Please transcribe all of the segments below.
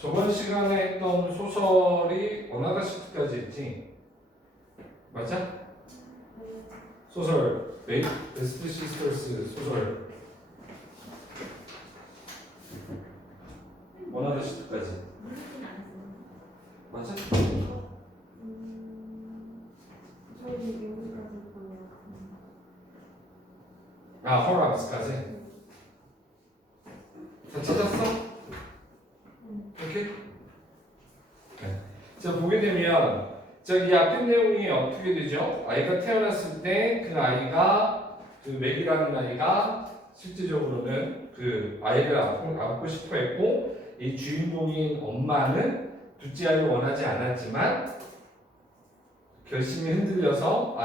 저번 시간에 했던 소설이 어나더 시트까지 했지? 맞아? 소설 베스트 시스터스 소설 어나더 시트까지 맞아? 저희 여기까지 했던 것 아 홀락스까지? 다 찾았어? 오케이? 네. 자 보게 되면 이 앞에 내용이 어떻게 되죠? 아이가 태어났을 때 그 아이가 그 맥이라는 아이가 실질적으로는 그 아이를 안고 싶어 했고 이 주인공인 엄마는 둘째 아이를 원하지 않았지만 결심이 흔들려서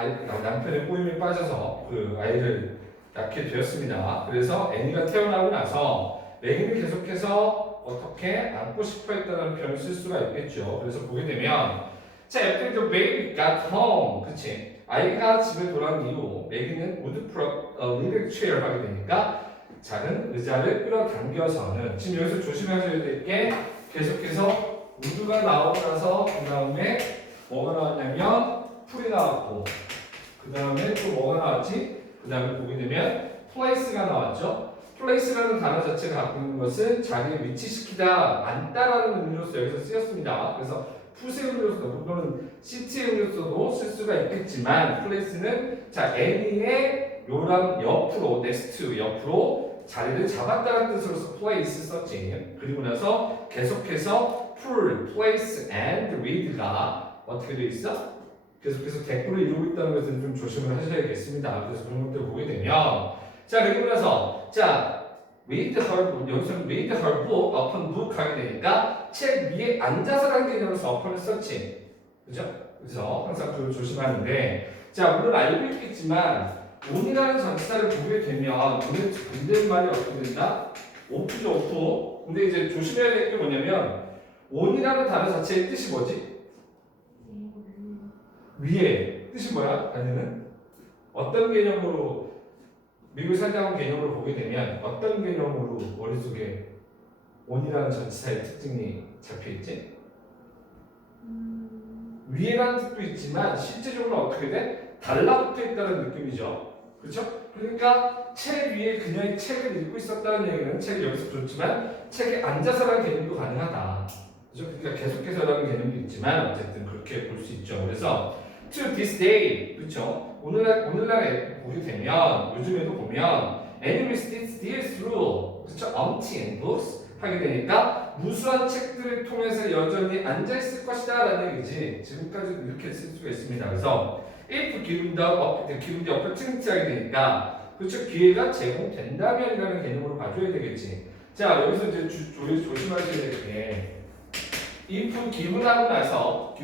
남편의 꼬임에 빠져서 그 아이를 낳게 되었습니다. 그래서 애니가 태어나고 나서 맥이는 계속해서 어떻게 안고 싶어 했다는 표현을 쓸 수가 있겠죠. 그래서 보게 되면 자, after the baby got home, 그치? 아이가 집에 돌아온 이후 맥이는 would prop a little chair 하게 되니까 작은 의자를 끌어당겨서는 지금 여기서 조심하셔야 될 게 계속해서 would가 나오고 나서 그 다음에 뭐가 나왔냐면 풀이 나왔고 그 다음에 또 뭐가 나왔지? 그 다음에 보게 되면 place가 나왔죠. place라는 단어 자체가 갖고 있는 것은 자리에 위치시키다, 앉다라는 의미로서 여기서 쓰였습니다. 그래서 푸스의 의미로서도 물론 시트의 의미로서도 쓸 수가 있겠지만 place는 자 애니의 요람 옆으로 next 옆으로 자리를 잡았다는 뜻으로서 place 썼지. 그리고 나서 계속해서 pull, place and read가 어떻게 돼 있어? 계속해서 대꾸를 이루고 있다는 것은 좀 조심을 하셔야겠습니다. 그래서 그런 것들을 보게 되면 자 그리고 나서 자 read her book 여기서 read her book upon book 하게 되니까 책 위에 앉아서라는 개념으로서 upon을 썼지. 그죠? 그래서 항상 그걸 조심하는데 자 물론 알고 있겠지만 on이라는 전치사를 보게 되면 오늘 존댓말이 어떻게 된다? o프죠 o프. 근데 이제 조심해야 될 게 뭐냐면 on이라는 단어 자체의 뜻이 뭐지? 위에 뜻이 뭐야? 아니는 어떤 개념으로 미국을 살다온 개념으로 보게 되면 어떤 개념으로 머릿속에 on이라는 전치사의 특징이 잡혀있지? 위에라는 뜻도 있지만 실제적으로 어떻게 돼? 달라붙어 있다는 느낌이죠. 그렇죠? 그러니까 책 위에 그녀의 책을 읽고 있었다는 얘기는 책이 여기서 좋지만 책에 앉아서라는 개념도 가능하다. 그렇죠? 그러니까 계속해서라는 개념도 있지만 어쨌든 그렇게 볼 수 있죠. 그래서 to this day, 그렇죠? 오늘날에 보게 되면 요즘에도 보면 enemies steal through, 그렇죠? umpteen books 하게 되니까 무수한 책들을 통해서 여전히 앉아 있을 것이다라는 얘기지. 지금까지도 이렇게 쓸 수가 있습니다. 그래서 if given the opportunity 하게 되니까 그렇죠? 기회가 제공된다면이라는 개념으로 봐줘야 되겠지. 자 여기서 이제 조심하셔야 될 게 if given하고 나서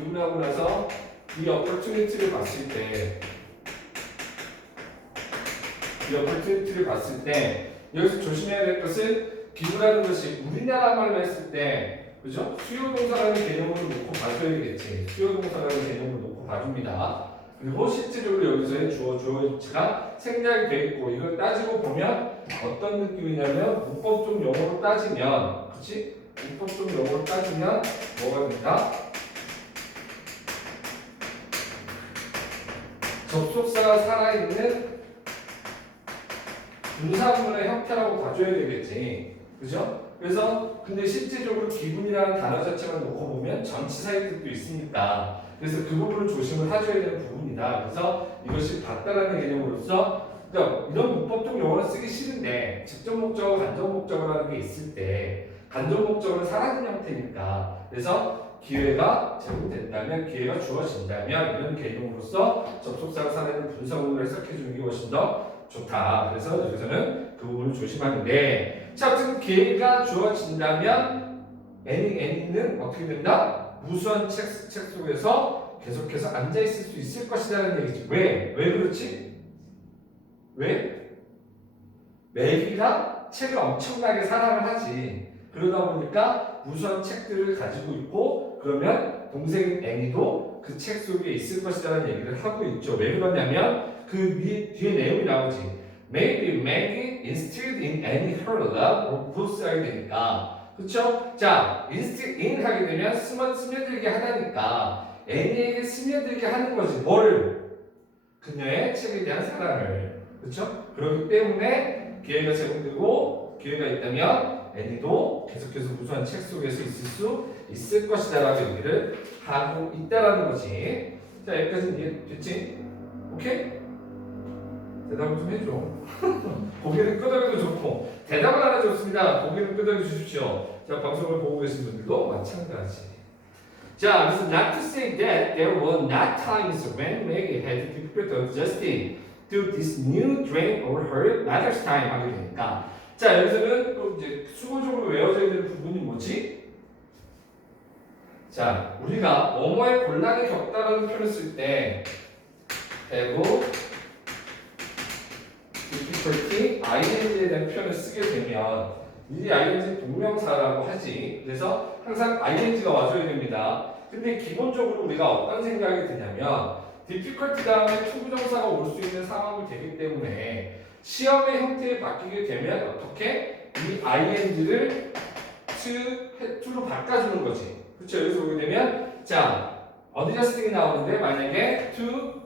이 opportunity를 봤을 때 여기서 조심해야 될 것은 기부라는 것이 우리나라 말로 했을 때 그죠? 수요동사라는 개념으로 놓고 봐줘야 되겠지. 수요동사라는 개념으로 놓고 봐줍니다. 그리고 실질적으로 여기서의 주어가 생략이 되어 있고 이걸 따지고 보면 어떤 느낌이냐면 문법적 용어로 따지면 그렇지? 문법적 용어로 따지면 뭐가 된다? 접속사가 살아있는 분사문의 형태라고 봐줘야 되겠지. 그죠? 그래서 근데 실질적으로 기분이라는 단어 자체만 놓고 보면 전치사의 뜻도 있으니까 그래서 그 부분을 조심을 하셔야 되는 부분이다. 그래서 이것이 같다라는 개념으로서 그러니까 이런 문법적 용어를 쓰기 싫은데 직접 목적어, 간접 목적어라는 게 있을 때 간접 목적어는 사라진 형태니까 그래서 기회가 제공된다면 기회가 주어진다면 이런 개념으로서 접속사가 살아있는 분사문을 해석해 주는 게 훨씬 더 좋다. 그래서 여기서는 그 부분을 조심하는데 자, 어쨌든 기회가 주어진다면 애니는 어떻게 된다? 무수한 책 속에서 계속해서 앉아있을 수 있을 것이라는 얘기지. 왜? 왜 그렇지? 왜? 맥이가 책을 엄청나게 사랑을 하지. 그러다 보니까 무수한 책들을 가지고 있고 그러면 동생인 애니도 그 책 속에 있을 것이라는 얘기를 하고 있죠. 왜 그러냐면 그 뒤에 내용이 나오지. maybe Maggie instilled in Annie her love or both 하게 되니까 그쵸? 자, instill in 하게 되면 스며들게 하다니까 애니에게 스며들게 하는 거지. 뭐를? 그녀의 책에 대한 사랑을. 그쵸? 그렇기 때문에 기회가 제공되고 기회가 있다면 애니도 계속해서 무수한 책 속에서 있을 수 있을 것이다라고 얘기를 하고 있다라는 거지. 자, 여기까지는 이해됐지? 오케이? 대답을 좀 해줘. 고개를 끄덕여도 좋고 대답을 안 해줬습니다. 고개를 끄덕여 주십시오. 자, 방송을 보고 계신 분들도 마찬가지. 자, 그래서 not to say that there were not times when Maggie had difficulty adjusting to this new drain or her mother's time 하게 되니까 자, 여기서는 또 이제 수고적으로 외워져야 되는 부분이 뭐지? 자, 우리가 뭐뭐의 곤란을 겪다라는 표현을 쓸 때 대부 difficulty, ing에 대한 표현을 쓰게 되면 이 ing 동명사라고 하지. 그래서 항상 ing가 와줘야 됩니다. 근데 기본적으로 우리가 어떤 생각이 드냐면 difficulty 다음에 투부정사가 올 수 있는 상황이 되기 때문에 시험의 형태에 바뀌게 되면 어떻게 이 ing를 to로 바꿔주는 거지. 그렇죠? 여기서 보게 되면 자, adjusting이 나오는데 만약에 to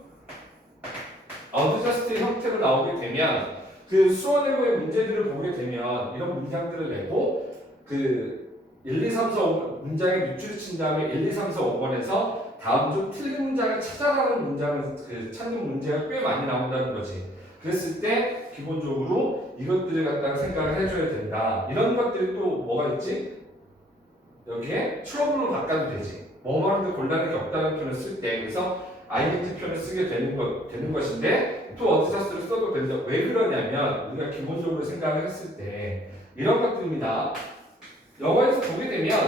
adjust 형태로 나오게 되면 그 수원외고의 문제들을 보게 되면 이런 문장들을 내고 그 1, 2, 3, 4, 5 문장에 밑줄을 친 다음에 1, 2, 3, 4, 5번에서 다음 중 틀린 문장을 찾아라는 문장을 찾는 문제가 꽤 많이 나온다는 거지. 그랬을 때 기본적으로 이것들을 갖다가 생각을 해줘야 된다. 이런 것들이 또 뭐가 있지? 여기에 트러블로 바꿔도 되지. 뭐 하는데 곤란하게 없다는 표현을 쓸 때 그래서 ing 표현을 쓰게 되는 것인데 또 어드저스트를 써도 된다. 왜 그러냐면 우리가 기본적으로 생각을 했을 때 이런 것들입니다. 영어에서 보게 되면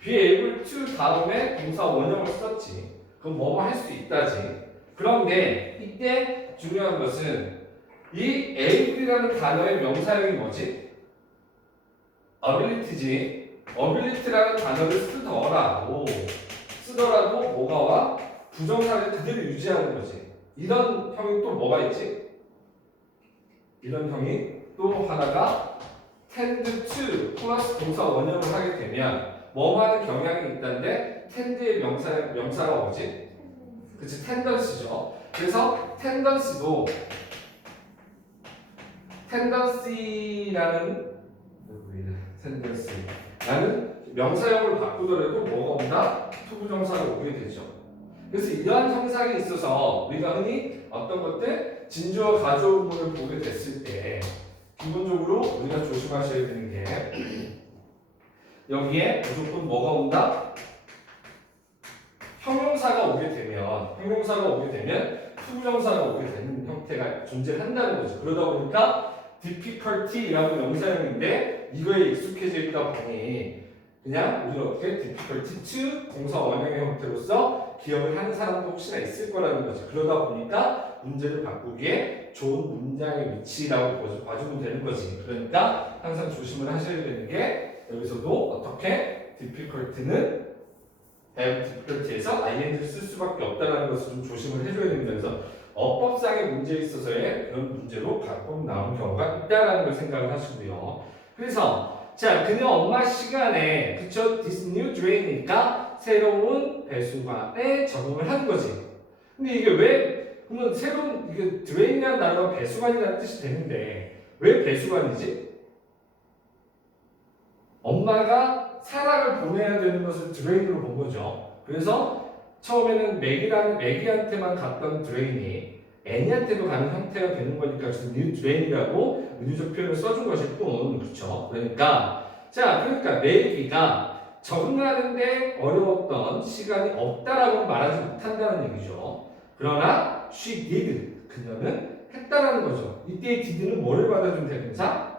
be able to 다음에 동사 원형을 썼지. 그럼 뭐뭐 할 수 있다지. 그런데 이때 중요한 것은 이 able이라는 단어의 명사형이 뭐지? ability지. ability라는 단어를 쓰더라도 뭐가 와? 부정사를 그대로 유지하는 거지. 이런 형이 또 뭐가 있지? 이런 형이 또 하나가 tend to 플러스 동사 원형을 하게 되면 뭐 하는 경향이 있다는데 tend의 명사가 뭐지? 그치, tendency죠. 그래서 tendency도 tendency라는 명사형을 바꾸더라도 뭐가 온다? 투부정사가 오게 되죠. 그래서 이러한 형상에 있어서 우리가 흔히 어떤 것들 진주어 가져오문을 보게 됐을 때 기본적으로 우리가 조심하셔야 되는 게 여기에 무조건 뭐가 온다? 형용사가 오게 되면 투부정사가 오게 되는 형태가 존재한다는 거죠. 그러다 보니까 difficulty라고 명사형인데 이거에 익숙해져 있다 보니 그냥 우리가 어떻게 difficulty to 동사 원형의 형태로서 기억을 하는 사람도 혹시나 있을 거라는 거죠. 그러다 보니까 문제를 바꾸기에 좋은 문장의 위치라고 봐주면 되는 거지. 그러니까 항상 조심을 하셔야 되는 게 여기서도 어떻게 difficulty는 have difficulty에서 ing를 쓸 수밖에 없다는 것을 좀 조심을 해줘야 됩니다. 그래서 어법상의 문제에 있어서의 그런 문제로 가끔 나오는 경우가 있다라는 걸 생각을 하시고요. 그래서 자, 그녀 엄마 시간에 그쵸? This new drain이니까 새로운 배수관에 적응을 하는 거지. 근데 이게 왜 그러면 새로운 이게 drain이라는 단어가 배수관이라는 뜻이 되는데 왜 배수관이지? 엄마가 사랑을 보내야 되는 것을 drain으로 본 거죠. 그래서 처음에는 매기한테만 갔던 드레인이 애니한테도 가는 형태가 되는 거니까 그래서 new drain이라고 은유적 표현을 써준 것일 뿐, 그렇죠? 그러니까 매기가 적응하는데 어려웠던 시간이 없다라고 말하지 못한다는 얘기죠. 그러나 she did, 그녀는 했다라는 거죠. 이때의 did는 뭐를 받아준 대명사?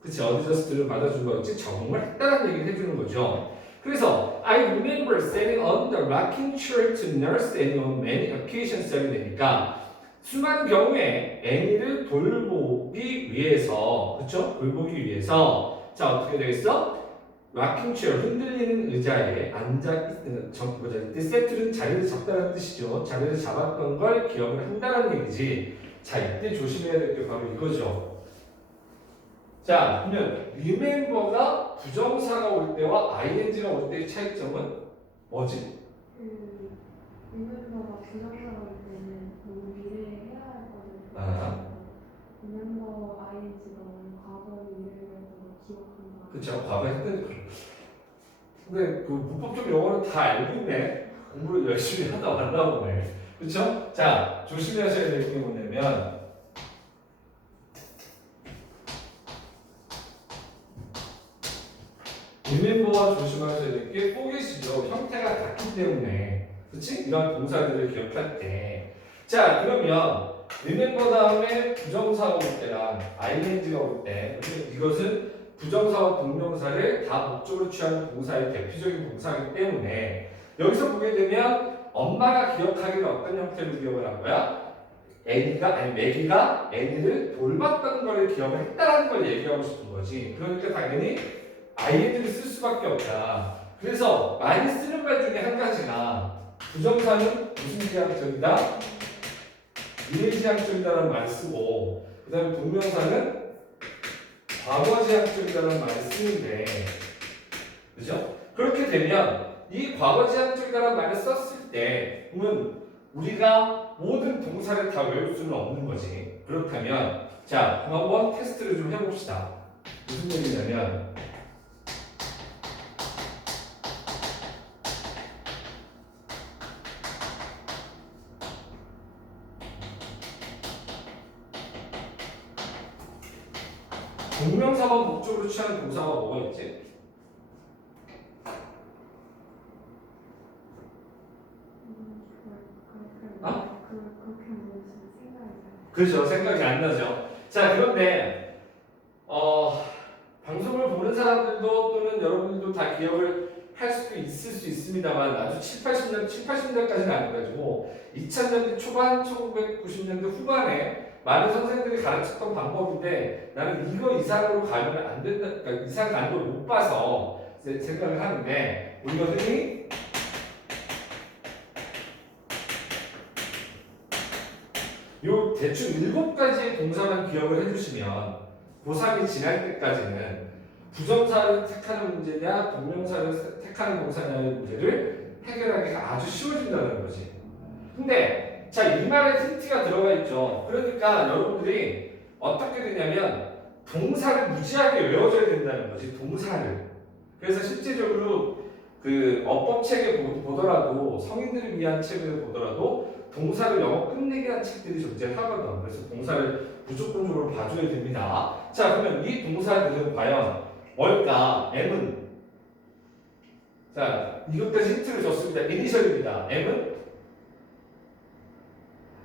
그치, adjust를 받아준 거였지 적응을 했다는 얘기를 해주는 거죠. 그래서 I remember sitting on the rocking chair to nurse Annie on many occasions 하게 되니까 수많은 경우에 애니를 돌보기 위해서, 그쵸? 돌보기 위해서 자, 어떻게 되겠어? rocking chair 흔들리는 의자에 앉아 있는 이때 세틀은 자리를 잡다는 뜻이죠. 자리를 잡았던 걸 기억을 한다는 얘기지. 자, 이때 조심해야 될 게 바로 이거죠. 자, 그러면 remember가 부정사가 올 때와 ing가 올 때의 차이점은 뭐지? 리멤버가 부정사가 올 때는 너무 미래에 해야 할 거를 아. 리멤버 ing가 과거의 미래를 기억한다. 그쵸, 과거에 했던 거. 근데 그 문법적 용어는 다 알고 있네. 공부를 열심히 하다 왔나 보네. 그쵸? 자, 조심하셔야 될 게 뭐냐면 remember와 조심하셔야 될 게 포겟이죠. 형태가 같기 때문에. 그치? 이런 동사들을 기억할 때. 자, 그러면 remember 다음에 부정사가 올 때랑 ing가 올 때, 이것은 부정사와 동명사를 다 목적으로 취하는 동사의 대표적인 동사이기 때문에 여기서 보게 되면 엄마가 기억하기를 어떤 형태로 기억을 한 거야? 매기가 애니를 돌봤던 걸 기억을 했다는 걸 얘기하고 싶은 거지. 그러니까 당연히 ing를 쓸 수밖에 없다. 그래서 많이 쓰는 말 중에 한 가지가 부정사는 무슨 지향점이다? 미래지향점이라는 말을 쓰고 그 다음에 동명사는 과거지향적이라는 말을 쓰는데, 그죠? 그렇게 되면 이 과거지향적이라는 말을 썼을 때, 그러면 우리가 모든 동사를 다 외울 수는 없는 거지. 그렇다면, 자, 그럼 한번 테스트를 좀 해봅시다. 무슨 얘기냐면, 동명사와 목적으로 취하는 동사가 뭐가 있지? 그렇게 모르시면 생각이 나요. 그렇죠. 생각이 안 나죠. 자, 그런데 방송을 보는 사람들도 또는 여러분들도 다 기억을 할 수도 있을 수 있습니다만 아주 7, 80년대까지는 아니가지고 2000년대 초반, 1990년대 후반에 많은 선생님들이 가르쳤던 방법인데 나는 이거 이상으로 가면 안 된다, 그러니까 이상 가는 걸 못 봐서 생각을 하는데 우리가 흔히 요 대충 7가지의 동사만 기억을 해주시면 고3이 지날 때까지는 부정사를 택하는 문제냐 동명사를 택하는 동사냐의 문제를 해결하기가 아주 쉬워진다는 거지. 근데 자, 이 말에 힌트가 들어가 있죠. 그러니까 여러분들이 어떻게 되냐면 동사를 무지하게 외워줘야 된다는 거지. 동사를. 그래서 실제적으로 그 어법책에 보더라도 성인들을 위한 책을 보더라도 동사를 영어 끝내기 한 책들이 존재하거든. 그래서 동사를 무조건적으로 봐줘야 됩니다. 자, 그러면 이 동사들은 과연 뭘까? M은 자, 이것까지 힌트를 줬습니다. 이니셜입니다. M은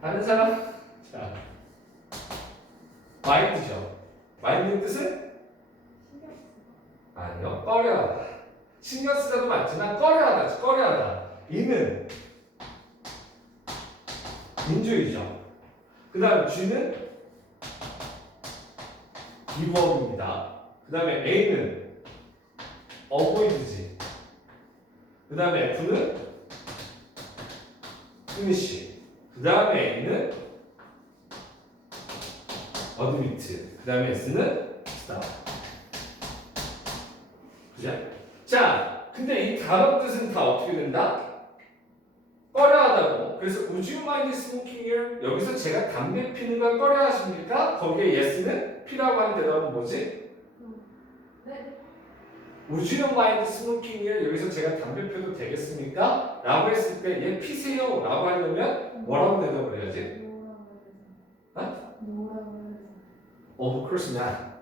아는 사람? 자, 마인드죠. 마인드의 뜻은? 아니요, 꺼려하다. 신경 쓰자도 맞지만 꺼려하다, 꺼려하다. 이는 인주이죠. 그 다음 G는 기버입니다. 그 다음에 A는 avoid지. 그 다음에 F는 finish. 그 다음에 A는 admit. 그 다음에 S는 stop. 그죠? 자, 근데 이 단어 뜻은 다 어떻게 된다? 꺼려하다고. 그래서 would you mind smoking here? 여기서 제가 담배 피는 걸 꺼려하십니까? 거기에 yes는 P라고 하는 대답은 뭐지? 네. Would you mind smoking here? 여기서 제가 담배 피워도 되겠습니까? 라고 했을 때 얘 피세요 라고 하려면 뭐라고 대답을 해야지? 뭐라고 해야 되나? Of course not.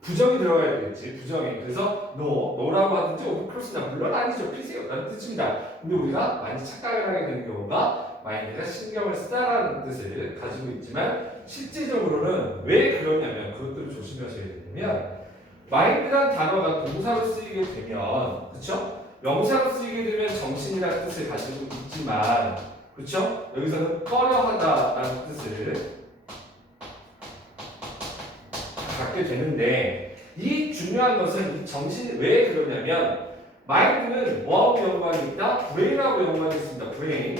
부정이 들어가야 되겠지. 부정이. 그래서 no라고 하든지 of course not. 물론 아니죠. 피세요 라는 뜻입니다. 근데 우리가 많이 착각을 하게 되는 경우가 마인드가 신경을 쓰다라는 뜻을 가지고 있지만 실제적으로는 왜 그러냐면 그것들을 조심하셔야 되냐면 마인드란 단어가 동사로 쓰이게 되면 그쵸? 명사로 쓰이게 되면 정신이라는 뜻을 가지고 있지만 그쵸? 여기서는 꺼려하다라는 뜻을 갖게 되는데 이 중요한 것은 이 정신이 왜 그러냐면 마인드는 뭐하고 연관이 있다? 브레인하고 연관이 있습니다. 브레인.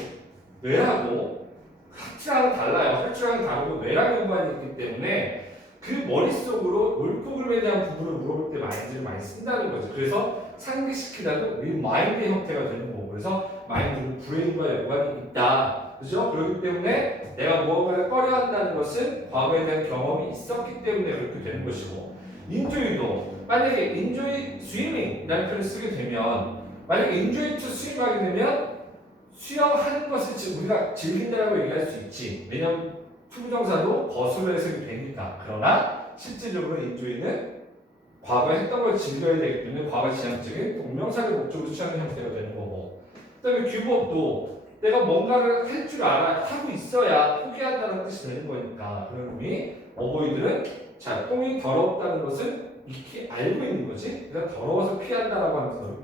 뇌하고 하트랑은 달라요. 하트랑은 다르고 뇌랑 연관이 있기 때문에 그 머릿속으로 옳고 그름에 대한 부분을 물어볼 때 마인드를 많이 쓴다는 거죠. 그래서 상기시키다도 이 마인드의 형태가 되는 거고 그래서 마인드는 브레인과 연관이 있다. 그죠? 그렇기 때문에 내가 무언가를 꺼려한다는 것은 과거에 대한 경험이 있었기 때문에 그렇게 되는 것이고 인조이도 만약에 인조이 스위밍이라는 표현을 쓰게 되면 만약에 인조이 투 스윙하게 되면 수영하는 것을 지금 우리가 즐긴다라고 얘기할 수 있지. 왜냐하면 투부정사도 거슬러 해석이 되니까. 그러나 실질적으로 인조이는 과거에 했던 걸 즐겨야 되기 때문에 과거 지향적인 동명사를 목적으로 취하는 형태가 되는 거고 그다음에 규법도 내가 뭔가를 할 줄 알아 하고 있어야 포기한다는 뜻이 되는 거니까 그런 의미 어보이들은 자 똥이 더럽다는 것은 익히 알고 있는 거지 그러니까 더러워서 피한다라고 하는 뜻은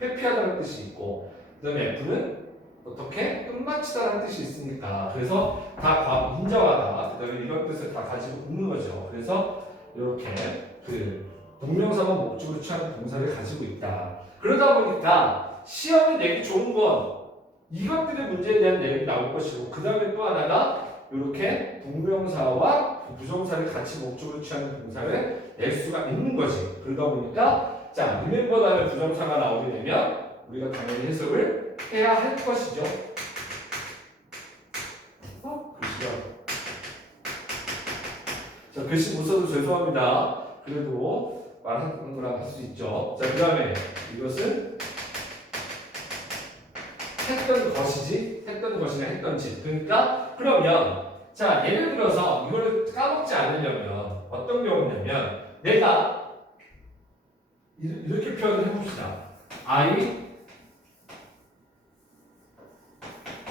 회피하다는 뜻이 있고 그다음에 F는 어떻게 끝마치다라는 뜻이 있으니까 그래서 다 인정하다 그다음에 이런 뜻을 다 가지고 있는 거죠. 그래서 이렇게 그 동명사만 목적으로 취하는 동사를 가지고 있다. 그러다 보니까 시험을 내기 좋은 건 이것들의 문제에 대한 내용이 나올 것이고 그 다음에 또 하나가 이렇게 동명사와 부정사를 같이 목적으로 취하는 동사를 낼 수가 있는 거지. 그러다 보니까 자 remember 다음에 부정사가 나오게 되면 우리가 당연히 해석을 해야 할 것이죠. 글씨요. 자 글씨 못 써도 죄송합니다. 그래도 말하는 거랑 할 수 있죠. 자 그 다음에 이것은 했던 것이지 했던 것이냐 했던 짓 그러니까 그러면 자 예를 들어서 이거를 까먹지 않으려면 어떤 경우냐면 내가 이렇게 표현을 해봅시다. I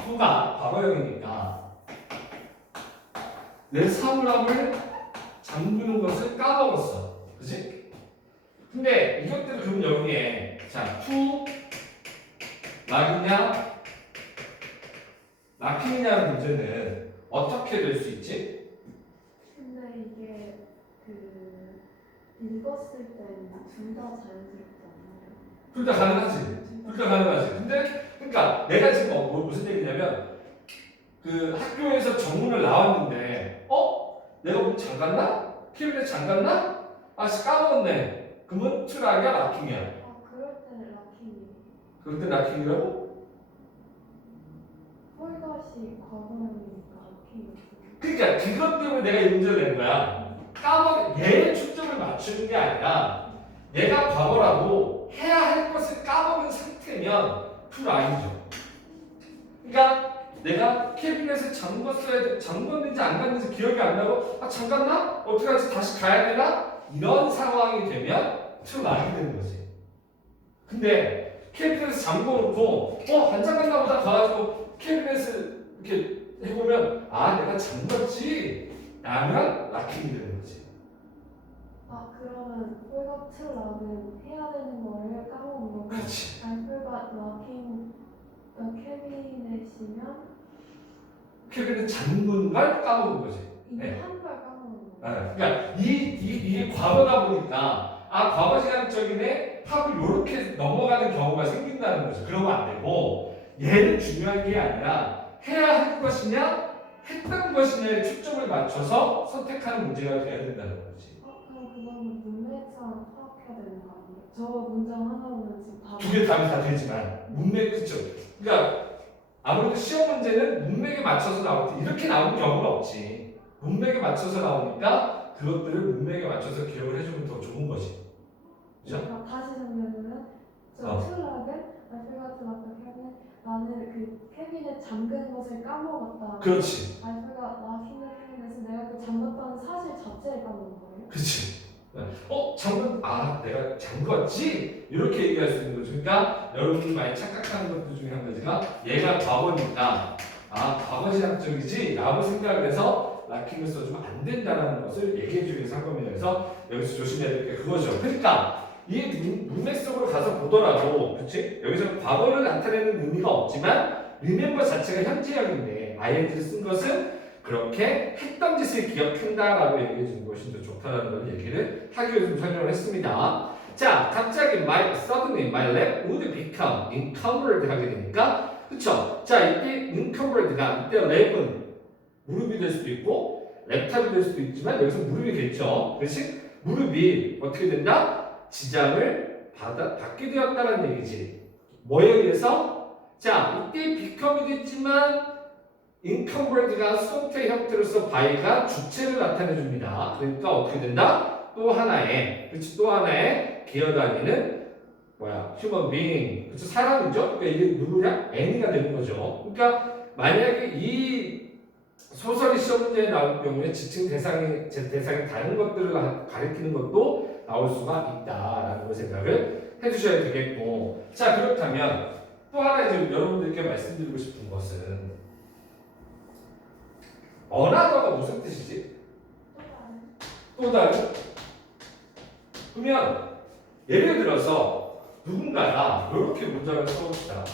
who가 과거형이니까 내 사물함을 잠그는 것을 까먹었어. 그치? 근데 이것들 그럼 여기에 자 who 락이냐 락킹이냐는 문제는 어떻게 될 수 있지? 근데 이게 그 읽었을 때는 둘 다 자연스럽지 않나요? 둘 다 가능하지. 둘 다 가능하지. 근데 그러니까 내가 지금 무슨 얘기냐면 그 학교에서 정문을 나왔는데 내가 문 잠갔나? 키를 잠갔나? 아씨 까먹었네. 그러면 트락이야 락킹이야? 아 그럴 때는 락킹이 그럴 때 락킹이라고? 홀것이 과거형이니까 락킹이었어요. 그러니까 그것 때문에 내가 이 문제를 낸 거야. 얘에 초점을 맞추는 게 아니라 내가 과거라도 해야 할 것을 까먹은 상태면 트락이죠. 그러니까 내가 캐비넷을 잠궜는지 안 갔는지 기억이 안 나고 잠갔나? 어떻게 하지? 다시 가야 되나? 이런 상황이 되면 트락이 되는 거지. 근데 캐비넷을 잠궈놓고 안 잠갔나 보다 가가지고 캐비넷을 이렇게 해보면 내가 잠갔지 라면 락킹이 되는 거지. 아 그러면 홀것 락은 해야 되는 거를 까먹은 거고 그렇지. 홀것 락킹 캐비넷이면 캐비넷 잠근 걸 까먹은 거지. 이게 네. 한 걸 까먹은 거예요. 그러니까 이게 과거다 보니까 과거 시간적이네 하고 이렇게 넘어가는 경우가 생긴다는 거죠. 그러면 안 되고 얘는 중요한 게 아니라 해야 할 것이냐 했던 것이냐에 초점을 맞춰서 선택하는 문제가 돼야 된다는 거지. 그럼 그거는 문맥상 파악해야 되는 거 아니에요? 저 문장 하나로는 지금 다 두 개 답이 다 되지만 문맥 그쵸? 그러니까 아무래도 시험 문제는 문맥에 맞춰서 나올 때 이렇게 나오는 경우가 없지. 문맥에 맞춰서 나오니까 그것들을 문맥에 맞춰서 기억을 해주면 더 좋은 거지. 그죠? 다시 정리하면 저 트락은 I forgot to lock the cabinet. 나는 그 캐비넷 잠근 것을 까먹었다. 그렇지. I forgot locking the cabinet은 내가 그 잠갔다는 사실 자체를 까먹은 거예요. 그렇지. 내가 잠궜지? 이렇게 얘기할 수 있는 거죠. 그러니까 여러분이 많이 착각하는 것들 중에 한 가지가 얘가 과거니까 과거 시작적이지? 라고 생각을 해서 락킹을 써주면 안 된다는 것을 얘기해 주기 위해서 한 겁니다. 그래서 여기서 조심해야 될 게 그거죠. 그러니까 이 문맥 속으로 가서 보더라도 그치? 여기서 과거를 나타내는 의미가 없지만 remember 자체가 현재형인데 ing를 쓴 것은 그렇게 했던 짓을 기억한다라고 얘기해 주는 것이 더 좋다. 좋다라는 걸 얘기를 하기 위해서 좀 설명을 했습니다. 자, 갑자기 suddenly my lap would become encumbered 하게 되니까, 그쵸? 자, 이때 encumbered가 이때 랩은 무릎이 될 수도 있고 랩탑이 될 수도 있지만 여기서 무릎이겠죠. 그렇지? 무릎이 어떻게 된다? 지장을 받게 되었다는 얘기지. 뭐에 의해서? 자, 이때 become이 됐지만 encumbered가 수동태 형태로서 by가 주체를 나타내 줍니다. 그러니까 어떻게 된다? 또 하나의, 그렇지? 또 하나의 기어다니는 human being, 그렇죠? 사람이죠? 그러니까 이게 누구냐? N이가 되는 거죠. 그러니까 만약에 이 소설이 시험 문제에 나올 경우에 지칭 대상이 다른 것들을 가리키는 것도 나올 수가 있다라는 걸 생각을 해주셔야 되겠고, 자, 그렇다면 또 하나 이제 여러분들께 말씀드리고 싶은 것은 another가 무슨 뜻이지? 또 다른? 그러면 예를 들어서 누군가가 이렇게 문장을 써봅시다.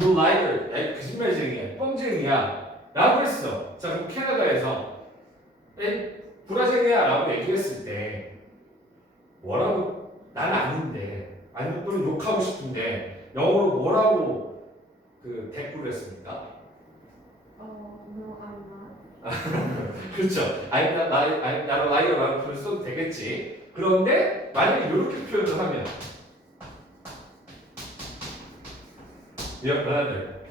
You liar, 거짓말쟁이야, 뻥쟁이야 라고 했어. 자, 그럼 캐나다에서 불화쟁이야 라고 얘기했을 때 뭐라고? 난 아닌데, 아니면 또는 욕하고 싶은데 영어로 뭐라고 그 댓글을 했습니까? No, I'm not. 그렇죠. 나를 라이어라고 표현을 써도 되겠지. 그런데 만약에 이렇게 표현을 하면 미안하들.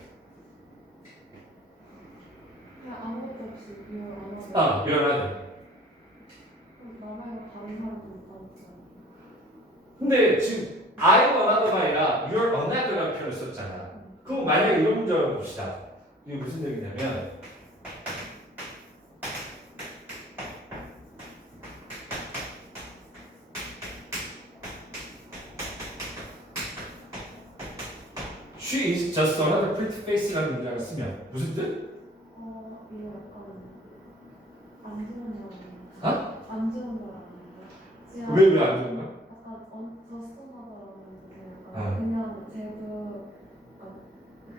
그냥 아무것도 없이 미워하는. 미안하들. 나만의 다른 사람도 못 봤잖아. 근데 지금 I'm another가 아니라 you're another라는 표현을 썼잖아. 그럼 만약에 이런 문장을 봅시다. 이게 무슨 얘기냐면 She is just another pretty face라는 문장을 쓰면 무슨 뜻? 이거 약간 안 좋은 줄 알았는데. 어? 안 좋은 줄 알았는데. 왜 안 좋은 거야? 약간 저스트하다라는 그냥 쟤도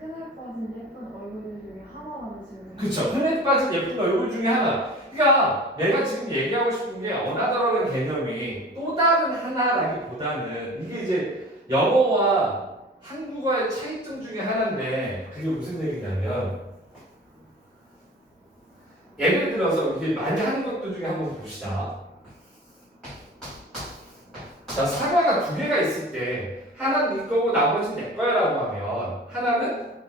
흔해 빠진 예쁜 얼굴 중에 하나라는 질문. 그쵸. 흔해 빠진 예쁜 얼굴 중에 하나. 그러니까 내가 지금 얘기하고 싶은 게 another라는 개념이 또 다른 하나라기보다는 이게 이제 영어와 한국어의 차이점 중에 하나인데 그게 무슨 얘기냐면 예를 들어서 이게 많이 하는 것들 중에 한번 봅시다. 자, 사과가 두 개가 있을 때 하나는 네 거고 나머지는 내 거야라고 하면 하나는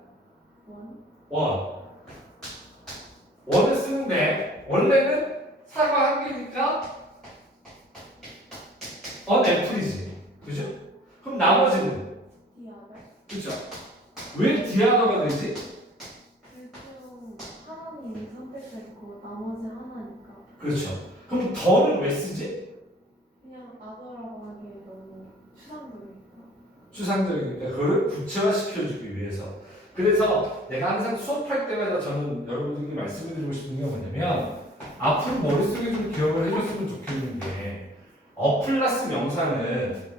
원을 쓰는데 원래는 사과 한 개니까 애플이지. 그죠? 그럼 나머지는 그렇죠. 왜 디아더가 되지? 하나님이 선택했고 나머지 하나니까. 그렇죠. 그럼 더는 왜 쓰지? 그냥 아더라고 하기에 너무 추상적이니까. 추상적이니까 그거를 구체화시켜주기 위해서. 그래서 내가 항상 수업할 때마다 저는 여러분들께 말씀드리고 싶은 게 뭐냐면 앞으로 머릿속에 좀 기억을 해줬으면 좋겠는 게 플러스 명사는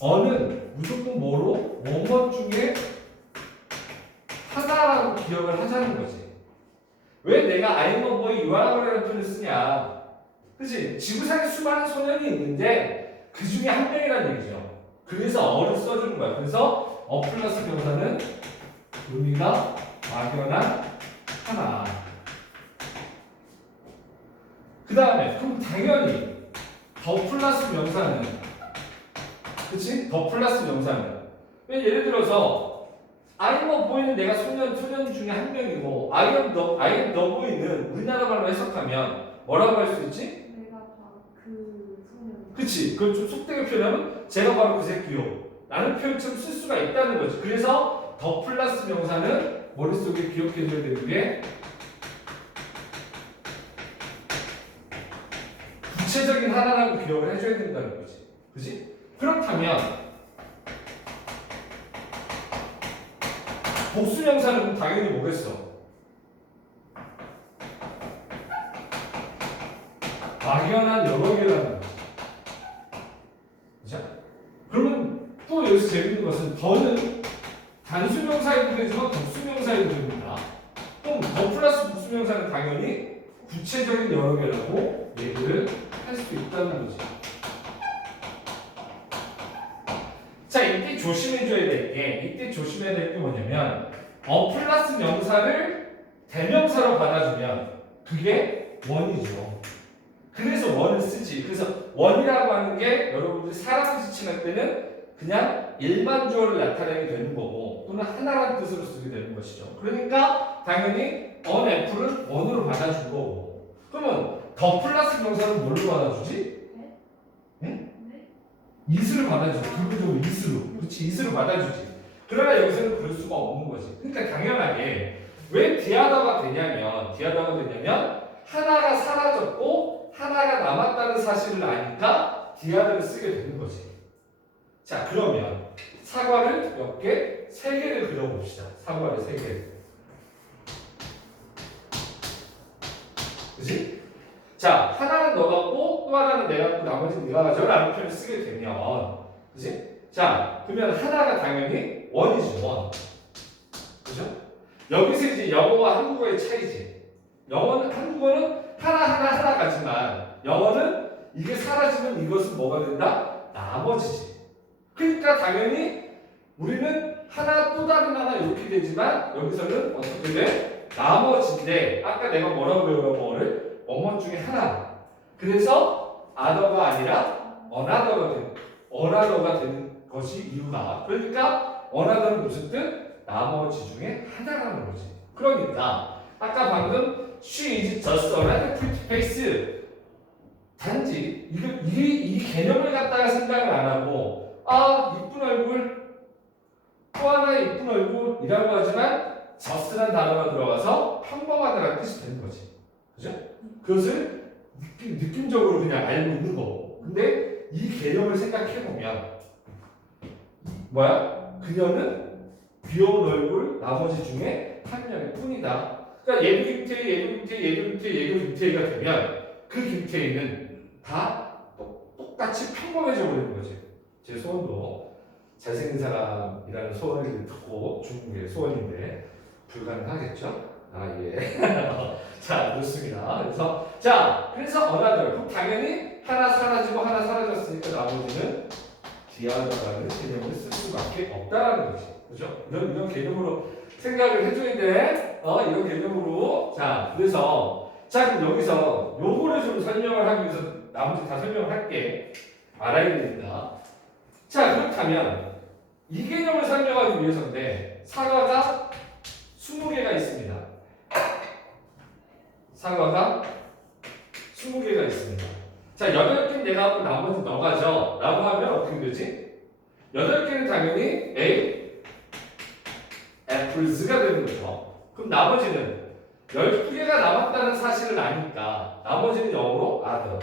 어는 무조건 뭐로? 원어 중에 하나라고 기억을 하자는 거지. 왜 내가 I'm a boy, you are a girl이라는 표현을 쓰냐? 그치? 지구상에 수많은 소년이 있는데 그 중에 한 명이라는 얘기죠. 그래서 어를 써주는 거야. 그래서 플러스 명사는 의미가 막연한 하나. 그 다음에 그럼 당연히 더 플러스 명사는 그치? 더 플러스 명사는 예를 들어서 I'm a boy는 내가 소년 중에 한 명이고 I am the boy는 우리나라 말로 해석하면 뭐라고 할 수 있지? 내가 바로 그 소년. 그치? 그걸 좀 속되게 표현하면 제가 바로 그 새끼요 라는 표현처럼 쓸 수가 있다는 거지. 그래서 더 플러스 명사는 머릿속에 기억해줘야 되는 게 구체적인 하나라고 기억을 해줘야 된다는 거지. 그치? 그렇다면 복수명사는 당연히 뭐겠어? 막연한 여러 개라는 거지. 자, 그러면 또 여기서 재밌는 것은 더는 단수명사에도 되지만 복수명사에도 됩니다. 그럼 더 플러스 복수명사는 당연히 구체적인 여러 개라고 얘기를 할 수 있다는 거지. 자, 이때 조심해줘야 될 게 뭐냐면 플러스 명사를 대명사로 받아주면 그게 원이죠. 그래서 원을 쓰지. 그래서 원이라고 하는 게 여러분들이 사람을 지칭할 때는 그냥 일반주어를 나타내게 되는 거고 또는 하나라는 뜻으로 쓰게 되는 것이죠. 그러니까 당연히 on F를 원으로 받아준 거고. 그러면 더 플러스 명사는 뭘로 받아주지? 응? is를 받아주지. 기본적으로 is로. 그렇지, is를 받아주지. 그러나 여기서는 그럴 수가 없는 거지. 그러니까 당연하게 왜 디아다가 되냐면 하나가 사라졌고 하나가 남았다는 사실을 아니까 디아다를 쓰게 되는 거지. 자, 그러면 사과를 몇 개? 3개를 그려봅시다. 사과를 3개. 그치? 자, 하나는 너가 갖고 또 하나는 내가 갖고 나머지는 네가 가져 라는 표현을 쓰게 되면 그치? 자, 그러면 하나가 당연히 원이지, 원. 그죠? 여기서 이제 영어와 한국어의 차이지. 한국어는 하나 가지만 영어는 이게 사라지면 이것은 뭐가 된다? 나머지지. 그러니까 당연히 우리는 하나 또 다른 하나 이렇게 되지만 여기서는 어떻게 돼? 나머지인데 아까 내가 뭐라고 배우라고 뭐를? 뭐뭐 중에 하나. 그래서 other가 아니라 another가 되는 것이 이유가. 그러니까 another는 무슨 뜻? 나머지 중에 하나라는 거지. 그러니까 아까 방금 she is just another pretty face. 단지 이 개념을 갖다가 생각을 안 하고 이쁜 얼굴 또 하나의 이쁜 얼굴이라고 하지만 just란 단어가 들어가서 평범하다라는 뜻이 되는 거지. 그죠? 그것을 느낌적으로 그냥 알고 있는 거고. 근데 이 개념을 생각해보면 뭐야? 그녀는 귀여운 얼굴 나머지 중에 한 명일 뿐이다. 그러니까 예비 김태희가 되면 그 김태희는 다 똑같이 평범해져 버리는 거지. 제 소원도 잘생긴 사람이라는 소원을 듣고 준 게 소원인데 불가능하겠죠? 예. 자, 그렇습니다. 그래서 another. 그럼 당연히 하나 사라지고 하나 사라졌으니까 나머지는 디아다라는 개념을 쓸 수밖에 없다라는 거지. 그죠? 이런 개념으로 생각을 해줘야 돼. 이런 개념으로. 자, 그럼 여기서 요거를 좀 설명을 하기 위해서 나머지 다 설명을 할게. 알아야 되니까. 자, 그렇다면 이 개념을 설명하기 위해서인데 사과가 20개가 있습니다. 사과가 20개가 있습니다. 자, 8개는 내가 하고 나머지 너가 가져 라고 하면 어떻게 되지? 8개는 당연히 apples가 되는 거죠. 그럼 나머지는 12개가 남았다는 사실을 아니까 나머지는 영어로 other.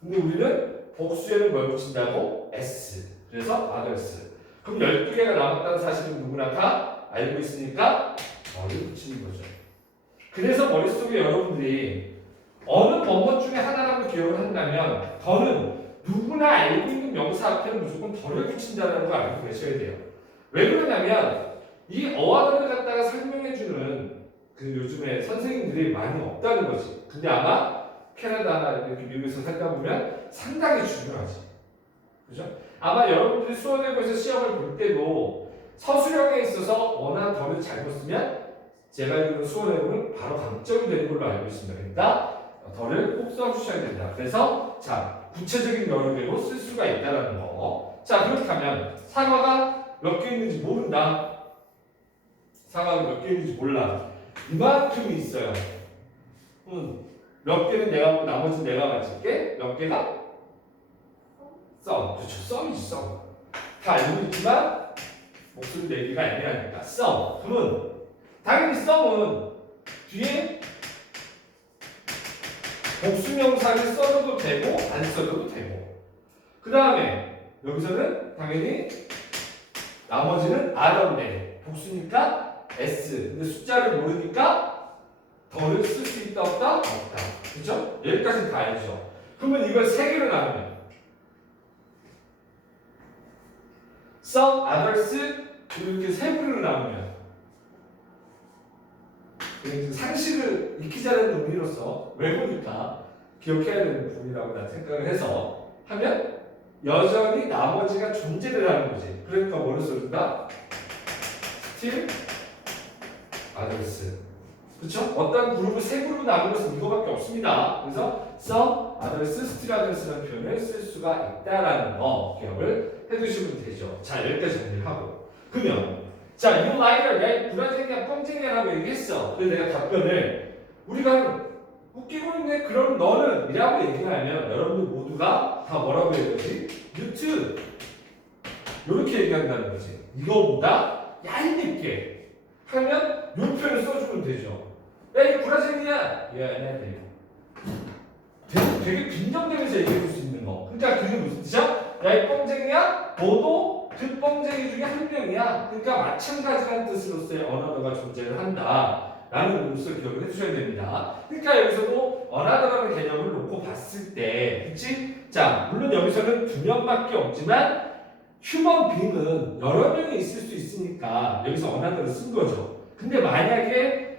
근데 우리는 복수에는 뭘 붙인다고? s. 그래서 others. 그럼 12개가 남았다는 사실은 누구나 다 알고 있으니까 어를 붙이는 거죠. 그래서 머릿속에 여러분들이 어느 뭐뭐 중에 하나라고 기억을 한다면 더는 누구나 알고 있는 명사 앞에는 무조건 덜을 붙인다는 거 알고 계셔야 돼요. 왜 그러냐면 이 어와더를 갖다가 설명해주는 그 요즘에 선생님들이 많이 없다는 거지. 근데 아마 캐나다나 이렇게 미국에서 살다 보면 상당히 중요하지. 그죠? 아마 여러분들이 수원외고에서 시험을 볼 때도 서술형에 있어서 어나 덜을 잘못 쓰면 제가 알기로 수원외고는 바로 강점이 되는 걸로 알고 있습니다. 그러니까 덜을 꼭 써주셔야 된다. 그래서 자, 구체적인 여러 개로 쓸 수가 있다는 거. 자, 그렇다면 사과가 몇 개 있는지 모른다. 사과가 몇 개 있는지 몰라. 이만큼이 있어요. 몇 개는 내가 하고 나머지는 내가 가질게. 몇 개가? 썸. 그렇죠. 썸이지 썸. 다 알고 있지만 목소리 내기가 애매하니까 썸. 그러면 당연히 썸은 뒤에 복수명사를 써도 되고 안 써도 되고 그 다음에 여기서는 당연히 나머지는 other인데 복수니까 s. 근데 숫자를 모르니까 더를 쓸 수 있다 없다? 없다. 그렇죠? 여기까지는 다 알죠. 그러면 이걸 3개로 나누면 some, others 이렇게 3부류로 나누면 상식을 익히자는 의미로서 외우니까 기억해야 되는 부분이라고 난 생각을 해서 하면 여전히 나머지가 존재를 하는 거지. 그러니까 뭐를 써준다? still others. 그렇죠? 어떤 그룹을 세 그룹으로 나눈 것은 이거밖에 없습니다. 그래서 some others, still others라는 표현을 쓸 수가 있다라는 거 기억을 해두시면 되죠. 자, 여기까지 정리하고. 그러면 자, you liar, 야, 불안쟁이야, 뻥쟁이야라고 얘기했어. 그래서 내가 답변을 우리가 웃기고 있네. 그럼 너는 이라고 얘기를 하면 여러분들 모두가 다 뭐라고 얘기하지? You too. 이렇게 얘기한다는 거지. 이거보다 얄밉게 하면 요 표현을 써주면 되죠. 야, 이 불안쟁이야. 야, 네. 되게 빈정대면서 얘기해줄 수 있는 거. 그러니까 그게 무슨 뜻이야? 야, 이 뻥쟁이야? 너도 그 뻥쟁이 중에 한 명이야. 그러니까 마찬가지라는 뜻으로서의 언어가 존재를 한다. 라는 의미로서 기억을 해주셔야 됩니다. 그러니까 여기서도 언어라는 개념을 놓고 봤을 때, 그치? 자, 물론 여기서는 두 명밖에 없지만 휴먼 빙은 여러 명이 있을 수 있으니까 여기서 언어를 쓴 거죠. 근데 만약에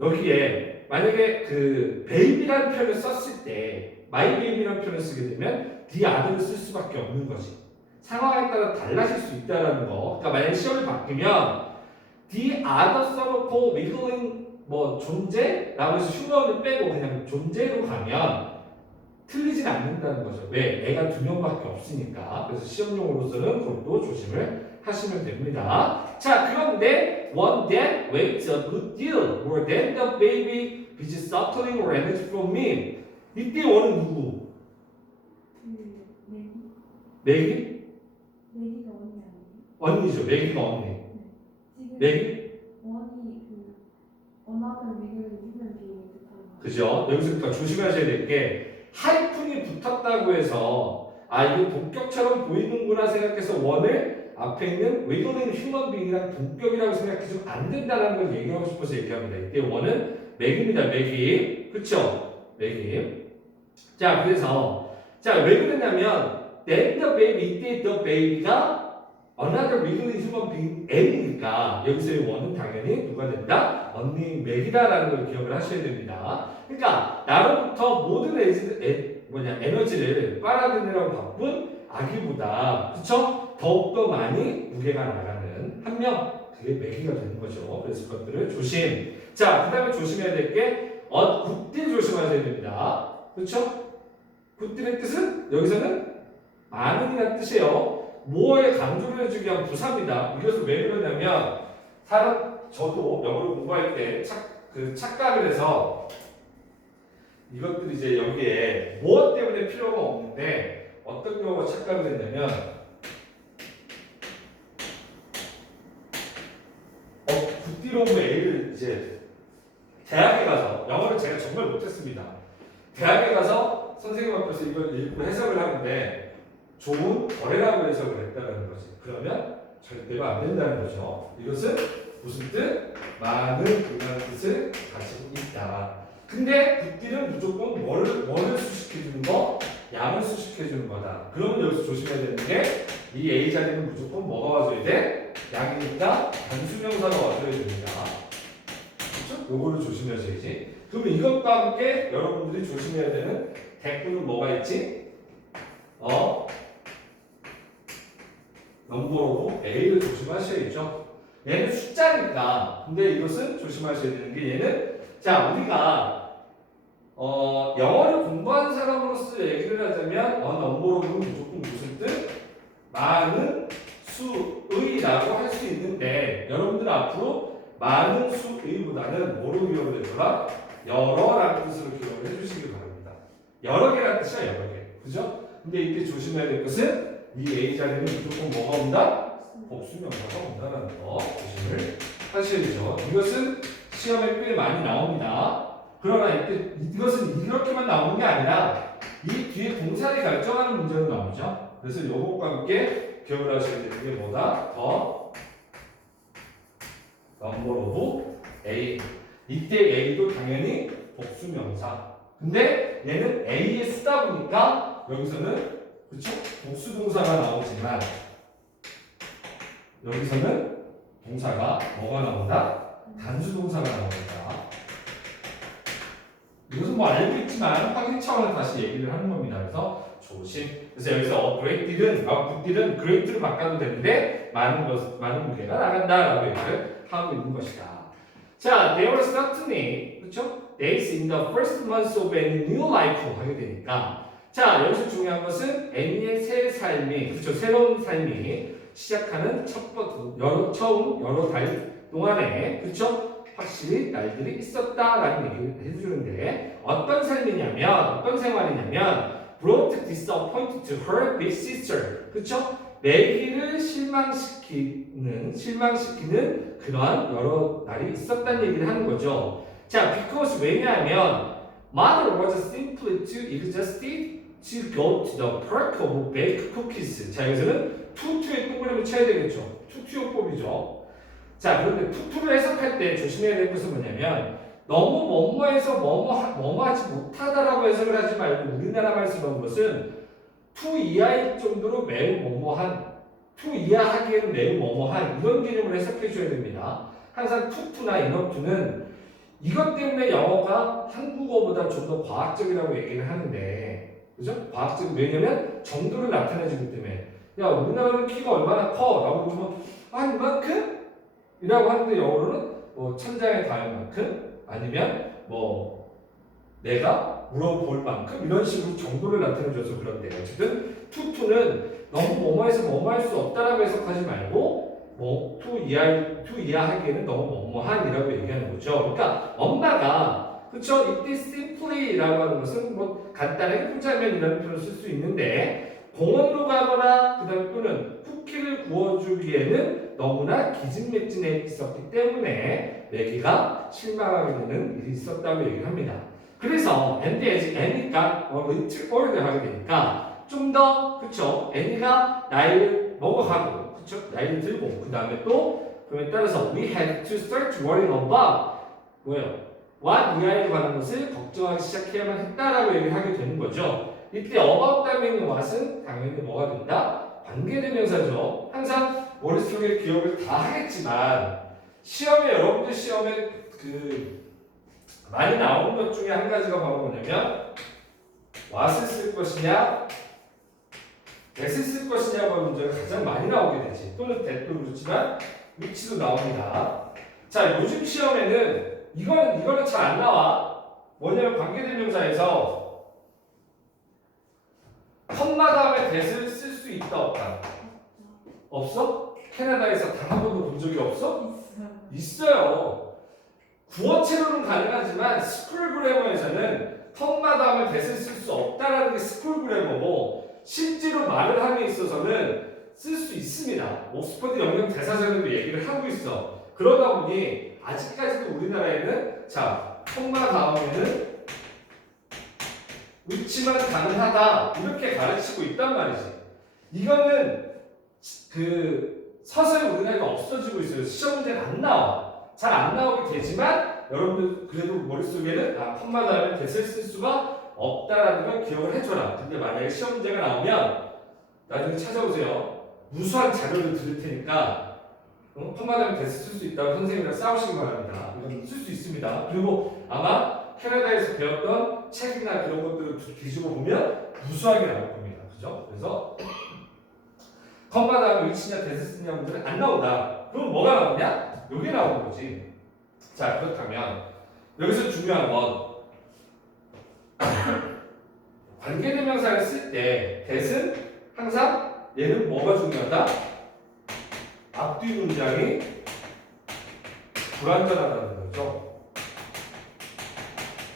여기에 그 베이비라는 표현을 썼을 때 마이 베이비라는 표현을 쓰게 되면 the other를 쓸 수밖에 없는 거지. 상황에 따라 달라질 수 있다는 거. 그러니까 만약에 시험을 바뀌면 the other 써놓고 wiggling 뭐 존재라고 해서 휴먼을 빼고 그냥 존재로 가면 틀리진 않는다는 거죠. 왜? 애가 두 명밖에 없으니까. 그래서 시험용으로서는 그것도 조심을 하시면 됩니다. 자, 그런데 one that weighs a good deal more than the baby is suckling or energy from me. 이때 원은 누구? 매기? 매기가 언니 아니에요? 언니죠. 매기가 언니. 지금 매기? 원이 원하는 매기를 있는 비율이 뜻하는 그죠? 여기서 그러니까 조심하셔야 될 게 하이픈이 붙었다고 해서 아 이거 동격처럼 보이는구나 생각해서 원을 앞에 있는 위글링 휴먼 빙이랑 동격이라고 생각해주면 안 된다는 걸 얘기하고 싶어서 얘기합니다. 이때 원은 맥입니다. 맥이. 그쵸? 맥이. 자, 그래서 자, 왜 그러냐면 then the baby, 이때 the baby가 another wiggling human being M이니까 여기서의 원은 당연히 누가 된다? 언니 맥이다라는 걸 기억을 하셔야 됩니다. 그러니까 나로부터 모든 에너지를 빨아들이느라고 바쁜 아기보다 그쵸? 더욱더 많이 무게가 나가는 한 명 그게 매기가 되는 거죠. 그래서 그것들을 조심. 자, 그 다음에 조심해야 될 게 굿딜 조심하셔야 됩니다. 그렇죠? 굿딜의 뜻은 여기서는 많은이라는 뜻이에요. 뭐에 강조를 해주기 위한 부사입니다. 이것을 왜 그러냐면 저도 영어를 공부할 때 착각을 해서 이것들이 이제 여기에 무엇 때문에 필요가 없는데 어떤 경우가 착각을 했냐면 굿딜 오브 A를 이제 대학에 가서 영어를 제가 정말 못했습니다. 대학에 가서 선생님 앞에서 이걸 읽고 해석을 하는데 좋은 거래라고 해석을 했다는 거지. 그러면 절대로 안 된다는 거죠. 이것은 무슨 뜻? 많은 이라는 뜻을 가지고 있다. 근데 굿딜은 무조건 뭐를 수식해주는 거? 양을 수식해주는 거다. 그러면 여기서 조심해야 되는 게 이 A 자리는 무조건 뭐가 와줘야 돼? 양이니까 단수명사가 와줘야 됩니다. 그렇죠? 요거를 조심하셔야지. 그러면 이것과 함께 여러분들이 조심해야 되는 대꾸는 뭐가 있지? 넘버 오브 A를 조심하셔야죠. 얘는 숫자니까. 근데 이것은 조심하셔야 되는 게 얘는 자 우리가 영어를 공부하는 사람으로서 얘기를 하자면 넘버 오브는 무조건 무슨 뜻? 많은 수의라고 할 수 있는데 여러분들 앞으로 많은 수의보다는 뭐로 기억을 해줘라? 여러라는 뜻으로 기억을 해주시기 바랍니다. 여러 개라는 뜻이야 여러 개. 그죠? 근데 이때 조심해야 될 것은 이 A 자리는 무조건 뭐가 온다? 복수명사가 온다는 거 조심을 하셔야죠. 이것은 시험에 꽤 많이 나옵니다. 그러나 이것은 이렇게만 나오는 게 아니라 이 뒤에 동사를 결정하는 문제로 나오죠. 그래서 요것과 함께 기억을 하셔야 되는 게 뭐다? 넘버 오브 A. 이때 A도 당연히 복수명사. 근데 얘는 A의 수다 보니까 여기서는 그쵸? 복수동사가 나오지만 여기서는 동사가 뭐가 나온다? 단수 동사가 나옵니다. 이것은 뭐 알고 있지만 확인 차원에서 다시 얘기를 하는 겁니다. 그래서 조심. 그래서 여기서 great은 굿딜은 great로 바꿔도 되는데 많은 무게가 나간다라고 얘기를 하고 있는 것이다. 자, there were certainly 그렇죠? days in the first months of any new life 하게 되니까 자, 여기서 중요한 것은 애니의 새 삶이 그렇죠? 새로운 삶이 시작하는 처음 여러 달 동안에 그렇죠? 확실히 날들이 있었다라는 얘기를 해주는데 어떤 삶이냐면 어떤 생활이냐면 brought disappointment to her big sister 그쵸? 매기를 실망시키는 그러한 여러 날이 있었다는 얘기를 하는 거죠. 자, because 왜냐하면 mother was simply too exhausted to go to the park of bake cookies. 자, 여기서는 투투의 동그라미 쳐야 되겠죠. 투투요법이죠. 자, 그런데 투투를 해석할 때 조심해야 될 것은 뭐냐면 너무 뭐뭐해서 뭐뭐하지 못하다라고 해석을 하지 말고 우리나라 말씀한 것은 투 이하일 정도로 매우 뭐뭐한 투 이하하기에는 매우 뭐뭐한 이런 개념을 해석해 줘야 됩니다. 항상 투투나 이너투는 이것 때문에 영어가 한국어보다 좀 더 과학적이라고 얘기를 하는데 그죠? 과학적 왜냐면 정도를 나타내주기 때문에 야 우리나라는 키가 얼마나 커? 라고 그러면 아 이만큼? 이라고 하는데 영어로는 뭐 천장에 닿을 만큼 아니면 뭐 내가 물어볼 만큼 이런 식으로 정도를 나타내줘서 그런데 어쨌든 투투는 너무 뭐뭐해서 뭐뭐할 수 없다라고 해석하지 말고 뭐 투 이하 하기에는 너무 뭐뭐한이라고 얘기하는 거죠. 그러니까 엄마가 그쵸 이때 simply라고 하는 것은 뭐 간단하게 포장면이라는 표현을 쓸 수 있는데 공원으로 가거나 그다음에 또는 쿠키를 구워주기에는 너무나 기진맥진해 있었기 때문에 매기가 실망하게 되는 일이 있었다고 얘기를 합니다. 그래서 and as Annie가 little older 하게 되니까 좀 더 그쵸 애니가 나이를 먹어가고 그쵸 나이를 들고 그 다음에 또 그에 따라서 we had to start worrying about 뭐예요? what 이하에 관한 것을 걱정하기 시작해야만 했다라고 얘기를 하게 되는 거죠. 이때 about 다음에 있는 what은 당연히 뭐가 된다? 관계대명사죠. 항상 머릿속에 기억을 다 하겠지만 시험에 여러분들 시험에 많이 나오는 것 중에 한 가지가 바로 뭐냐면 what을 쓸 것이냐 that을 쓸 것이냐고 하는 문제가 가장 많이 나오게 되지. 또는 that도 그렇지만 which도 나옵니다. 자 요즘 시험에는 이거는 잘 안 나와. 뭐냐면 관계대명사에서 컴마 다음에 that을 쓸 수 있다 없다. 없어? 캐나다에서 단 한 번도 본 적이 없어? 있어요. 구어체로는 가능하지만 스쿨 그래머에서는 컴마 다음에 that을 쓸 수 없다라는 게 스쿨 그래머고 실제로 말을 함에 있어서는 쓸 수 있습니다. 옥스퍼드 영역 대사전에도 얘기를 하고 있어. 그러다 보니 아직까지도 우리나라에는 자 컴마 다음에는 위치만 가능하다 이렇게 가르치고 있단 말이지. 이거는 서서히 우리나라가 없어지고 있어요. 시험 문제가 안 나와. 잘 안 나오게 되지만 여러분들 그래도 머릿속에는 컴마 다음에 that을 쓸 수가 없다라는 걸 기억을 해줘라. 근데 만약에 시험 문제가 나오면 나중에 찾아오세요. 무수한 자료를 드릴 테니까 컴마 다음에 that을 쓸 수 있다고 선생님이랑 싸우시기 바랍니다. 이건 쓸 수 있습니다. 그리고 아마 캐나다에서 배웠던 책이나 그런 것들을 뒤집어 보면 무수하게 나올 겁니다. 그죠? 그래서 컴마 다음에 위치냐 that을 쓰냐 문제는 안 나온다. 그럼 뭐가 나오냐? 요게 나오는 거지. 자 그렇다면 여기서 중요한 건 관계대명사를 쓸 때 that은 항상 얘는 뭐가 중요하다? 앞뒤 문장이 불완전하다는 거죠.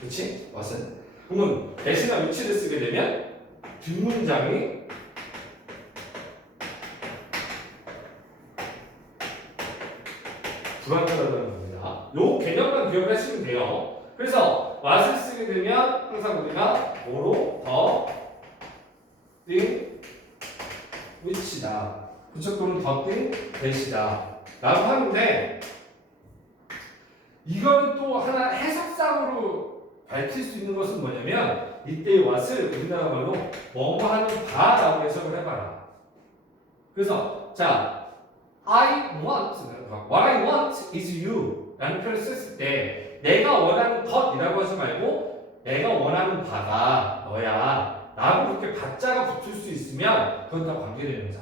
그렇지? what은? 그러면 that이나 which를 쓰게 되면 뒷문장이 불완전하다는 겁니다. 요 개념만 기억을 하시면 돼요. 그래서 what을 쓰게 되면 항상 우리가 뭐로 더 which다. 그쪽 또는 더 that이다. 라고 하는데 이거는 또 하나 해석상으로 밝힐 수 있는 것은 뭐냐면 이때의 what을 우리나라 말로 뭐뭐 하는 바라고 해석을 해봐라. 그래서 자 I want, what I want is you 라는 표현을 썼을 때 내가 원하는 것이라고 하지 말고 내가 원하는 바가 너야 라고 그렇게 바자가 붙을 수 있으면 그건 다 관계대명사.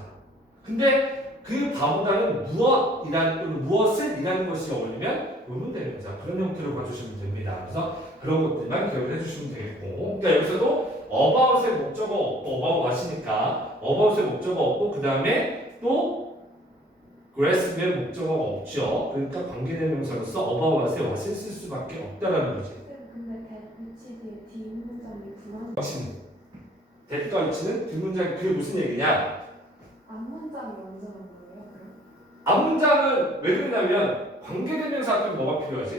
근데 그 바보다는 무엇이라는 또는 무엇을 이라는 것이 어울리면 의문대명사 그런 형태로 봐주시면 됩니다. 그래서 그런 것들만 기억을 해주시면 되겠고, 그러니까 여기서도 about의 목적어 없고 about what이니까 about의 목적어 없고 그 다음에 또 grass의 목적어가 없죠. 그러니까 관계대명사로서 about what의 what을 쓸 수밖에 없다라는 거지. 근데 대치 뒤에 뒷문장이 불안. 대가 위치는 뒷문장 그게 무슨 얘기냐? 앞문장이 완전한 거예요? 그럼? 앞문장은 왜 그러냐면 관계대명사 앞에 뭐가 필요하지?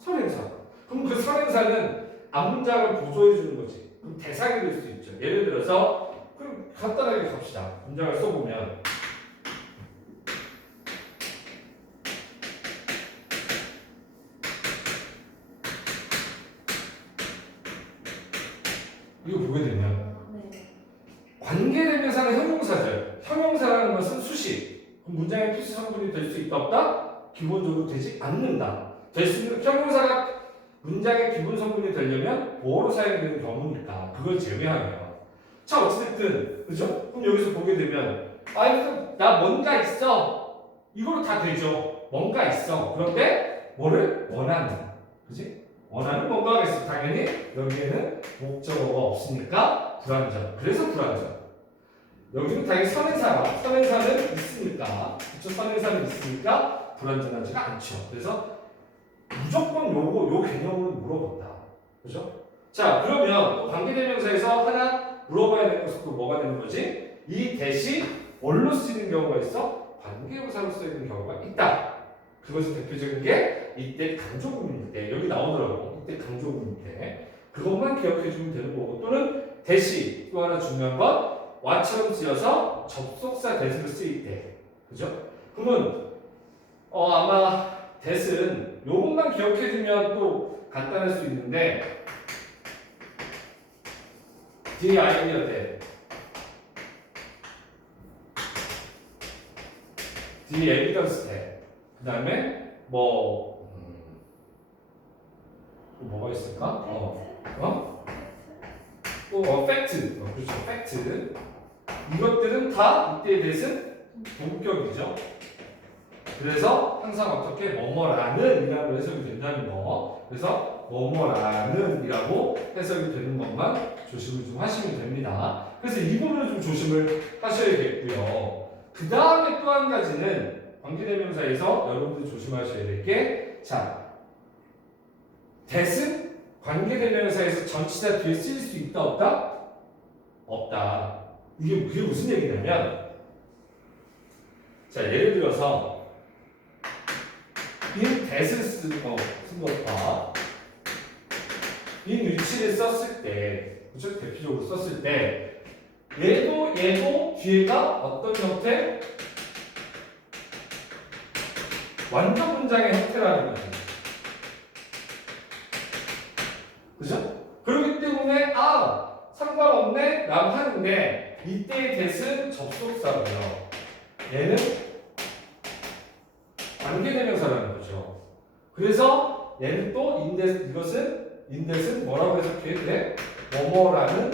선행사. 선행사. 그럼 그 선행사는 앞문장을 보조해 주는 거지. 그럼 대상이 될 수 있죠. 예를 들어서 그럼 간단하게 갑시다. 문장을 써보면 이거 보게 되면 네. 관계대명사는 형용사죠. 형용사라는 것은 수식. 그럼 문장의 필수 성분이 될 수 있다 없다? 기본적으로 되지 않는다. 될 수 있는 형용사가 문장의 기본 성분이 되려면 보어로 사용되는 경우니까 그걸 제외하면 자 어찌됐든 그죠? 그럼 여기서 보게 되면 그럼 나 뭔가 있어 이거로 다 되죠. 뭔가 있어. 그런데 뭐를 원하는 그지? 원하는 뭔가가 있어. 당연히 여기에는 목적어가 없으니까 불완전. 그래서 불완전. 여기는 당연히 선행사는 있으니까 그쵸? 선행사는 있으니까 불완전하지가 않죠. 그래서 무조건 요 개념으로 물어본다. 그죠? 자, 그러면 또 관계대명사에서 하나 물어봐야 될 것은 또 뭐가 되는 거지? 이 대시 뭘로 쓰이는 경우가 있어? 관계부사로 쓰이는 경우가 있다. 그것이 대표적인 게 이때 강조문일 때 여기 나오더라고. 이때 강조문일 때 그것만 기억해 주면 되는 거고 또는 대시 또 하나 중요한 건 와처럼 지어서 접속사 대시로 쓰일 때 그죠? 그러면 아마 대신 요것만 기억해 두면 또 간단할 수 있는데 the idea that the evidence that 그 다음에 뭐가 있을까? 팩트 그렇죠 팩트 이것들은 다 이때에 대해서는 동격이죠. 그래서 항상 어떻게 뭐뭐라는 이라고 해석이 된다는 거 그래서 뭐뭐라는 이라고 해석이 되는 것만 조심을 좀 하시면 됩니다. 그래서 이 부분을 좀 조심을 하셔야겠고요. 그 다음에 또 한 가지는 관계대명사에서 여러분들이 조심하셔야 될 게 자, that은 관계대명사에서 전치사 뒤에 쓰일 수 있다 없다? 없다. 그게 무슨 얘기냐면 자 예를 들어서 in that을 쓴 것과 in 위치를 썼을 때 그쵸? 대표적으로 썼을 때 얘도 뒤에가 어떤 형태? 완전 문장의 형태라는 거죠. 그죠? 그렇기 때문에 상관없네 라고 하는데 이때의 that은 접속사고요. 얘는 관계대명사라는 거죠. 그래서 얘는 또 인댓은 뭐라고 해석해야 돼? 뭐뭐라는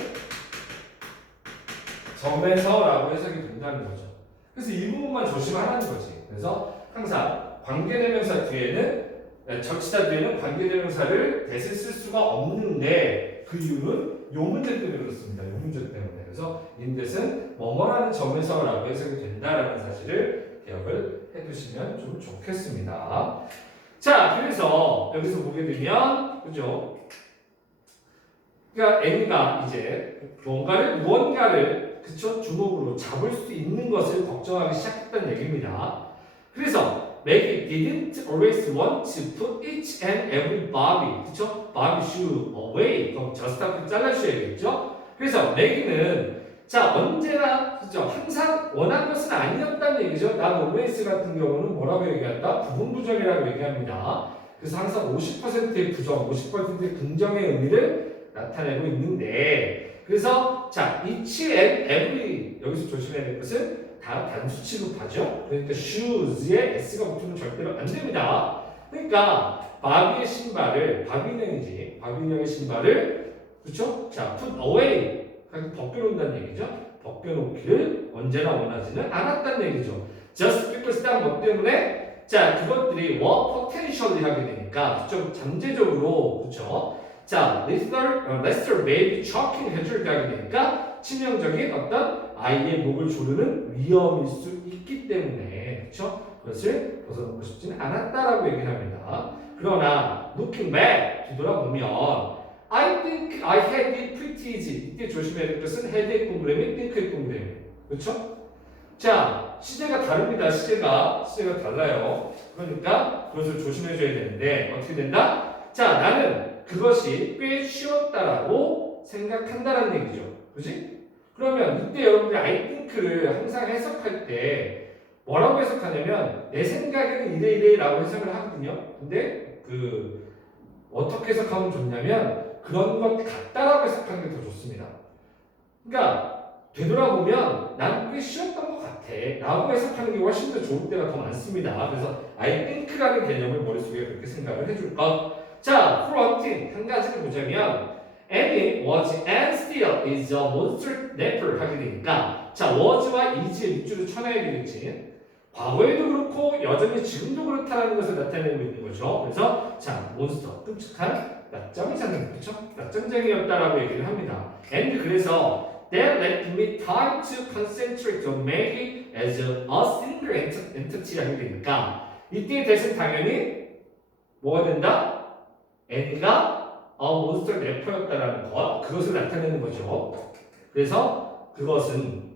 점에서라고 해석이 된다는 거죠. 그래서 이 부분만 조심하라는 거지. 그래서 항상 관계대명사 뒤에는 적시사 뒤에는 관계대명사를 that을 쓸 수가 없는데 그 이유는 요 문제 때문에 그렇습니다. 요 문제 때문에. 그래서 인댓은 뭐뭐라는 점에서라고 해석이 된다라는 사실을 기억을 해두시면 좀 좋겠습니다. 자, 그래서 여기서 보게 되면 그죠? 그러니까 N이가 이제 무언가를 그쵸? 주목으로 잡을 수 있는 것을 걱정하기 시작했다는 얘기입니다. 그래서 Maggie didn't always want to put each and every Bobby, 그쵸? Bobby shoe away. 그럼 just 앞에 잘라주셔야겠죠? 그래서 Maggie는 자 언제나 그죠? 항상 원한 것은 아니었다는 얘기죠. 난 always 같은 경우는 뭐라고 얘기한다? 부분부정이라고 얘기합니다. 그래서 항상 50%의 부정, 50%의 긍정의 의미를 나타내고 있는데 그래서 자 each and every 여기서 조심해야 될 것은 다 단수 취급하죠. 그러니까 shoes에 s가 붙으면 절대로 안 됩니다. 그러니까 바비의 신발을 바비 인형이지. 바비 인형의 신발을 그렇죠? 자, put away 벗겨놓는다는 얘기죠. 벗겨놓기를 언제나 원하지는 않았다는 얘기죠. Just because 딱 뭐 때문에 자 그것들이 were potentially 하게 되니까 좀 잠재적으로 그렇죠. 자, lesser may be choking hazard 하게 되니까 치명적인 어떤 아이의 목을 조르는 위험일 수 있기 때문에 그렇죠. 그것을 벗어놓고 싶지는 않았다라고 얘기를 합니다. 그러나 looking back 뒤돌아보면 I think I had it pretty easy. 이때 조심해야 될 것은 had의 동그라미, think의 동그라미. 그렇죠? 자, 시제가 다릅니다. 시제가 달라요. 그러니까 그것을 조심해줘야 되는데 어떻게 된다? 자, 나는 그것이 꽤 쉬웠다라고 생각한다는 얘기죠. 그지? 그러면 이때 여러분들이 I think를 항상 해석할 때 뭐라고 해석하냐면 내 생각에는 이래라고 해석을 하거든요. 근데 어떻게 해석하면 좋냐면 그런 것 같다라고 해석하는 게 더 좋습니다. 그러니까 되돌아보면 난 꽤 쉬웠던 것 같아 라고 해석하는 게 훨씬 더 좋을 때가 더 많습니다. 그래서 I think라는 개념을 머릿속에 그렇게 생각을 해줄 것. 자, for one thing 한 가지를 보자면 Annie was and still is a monster rapper 하게 되니까 자, was와 is의 밑줄을 쳐내야 되겠지. 과거에도 그렇고 여전히 지금도 그렇다는 것을 나타내고 있는 거죠. 그래서 자, 몬스터 끔찍한 낮잠이잖아요. 그렇죠? 낮잠쟁이였다라고 얘기를 합니다. And 그래서 that left me time to concentrate on Maggie as a single entity 하게 되니까 이때 대신 당연히 뭐가 된다? Annie가 몬스터 래퍼였다라는 것 그것을 나타내는 거죠. 그래서 그것은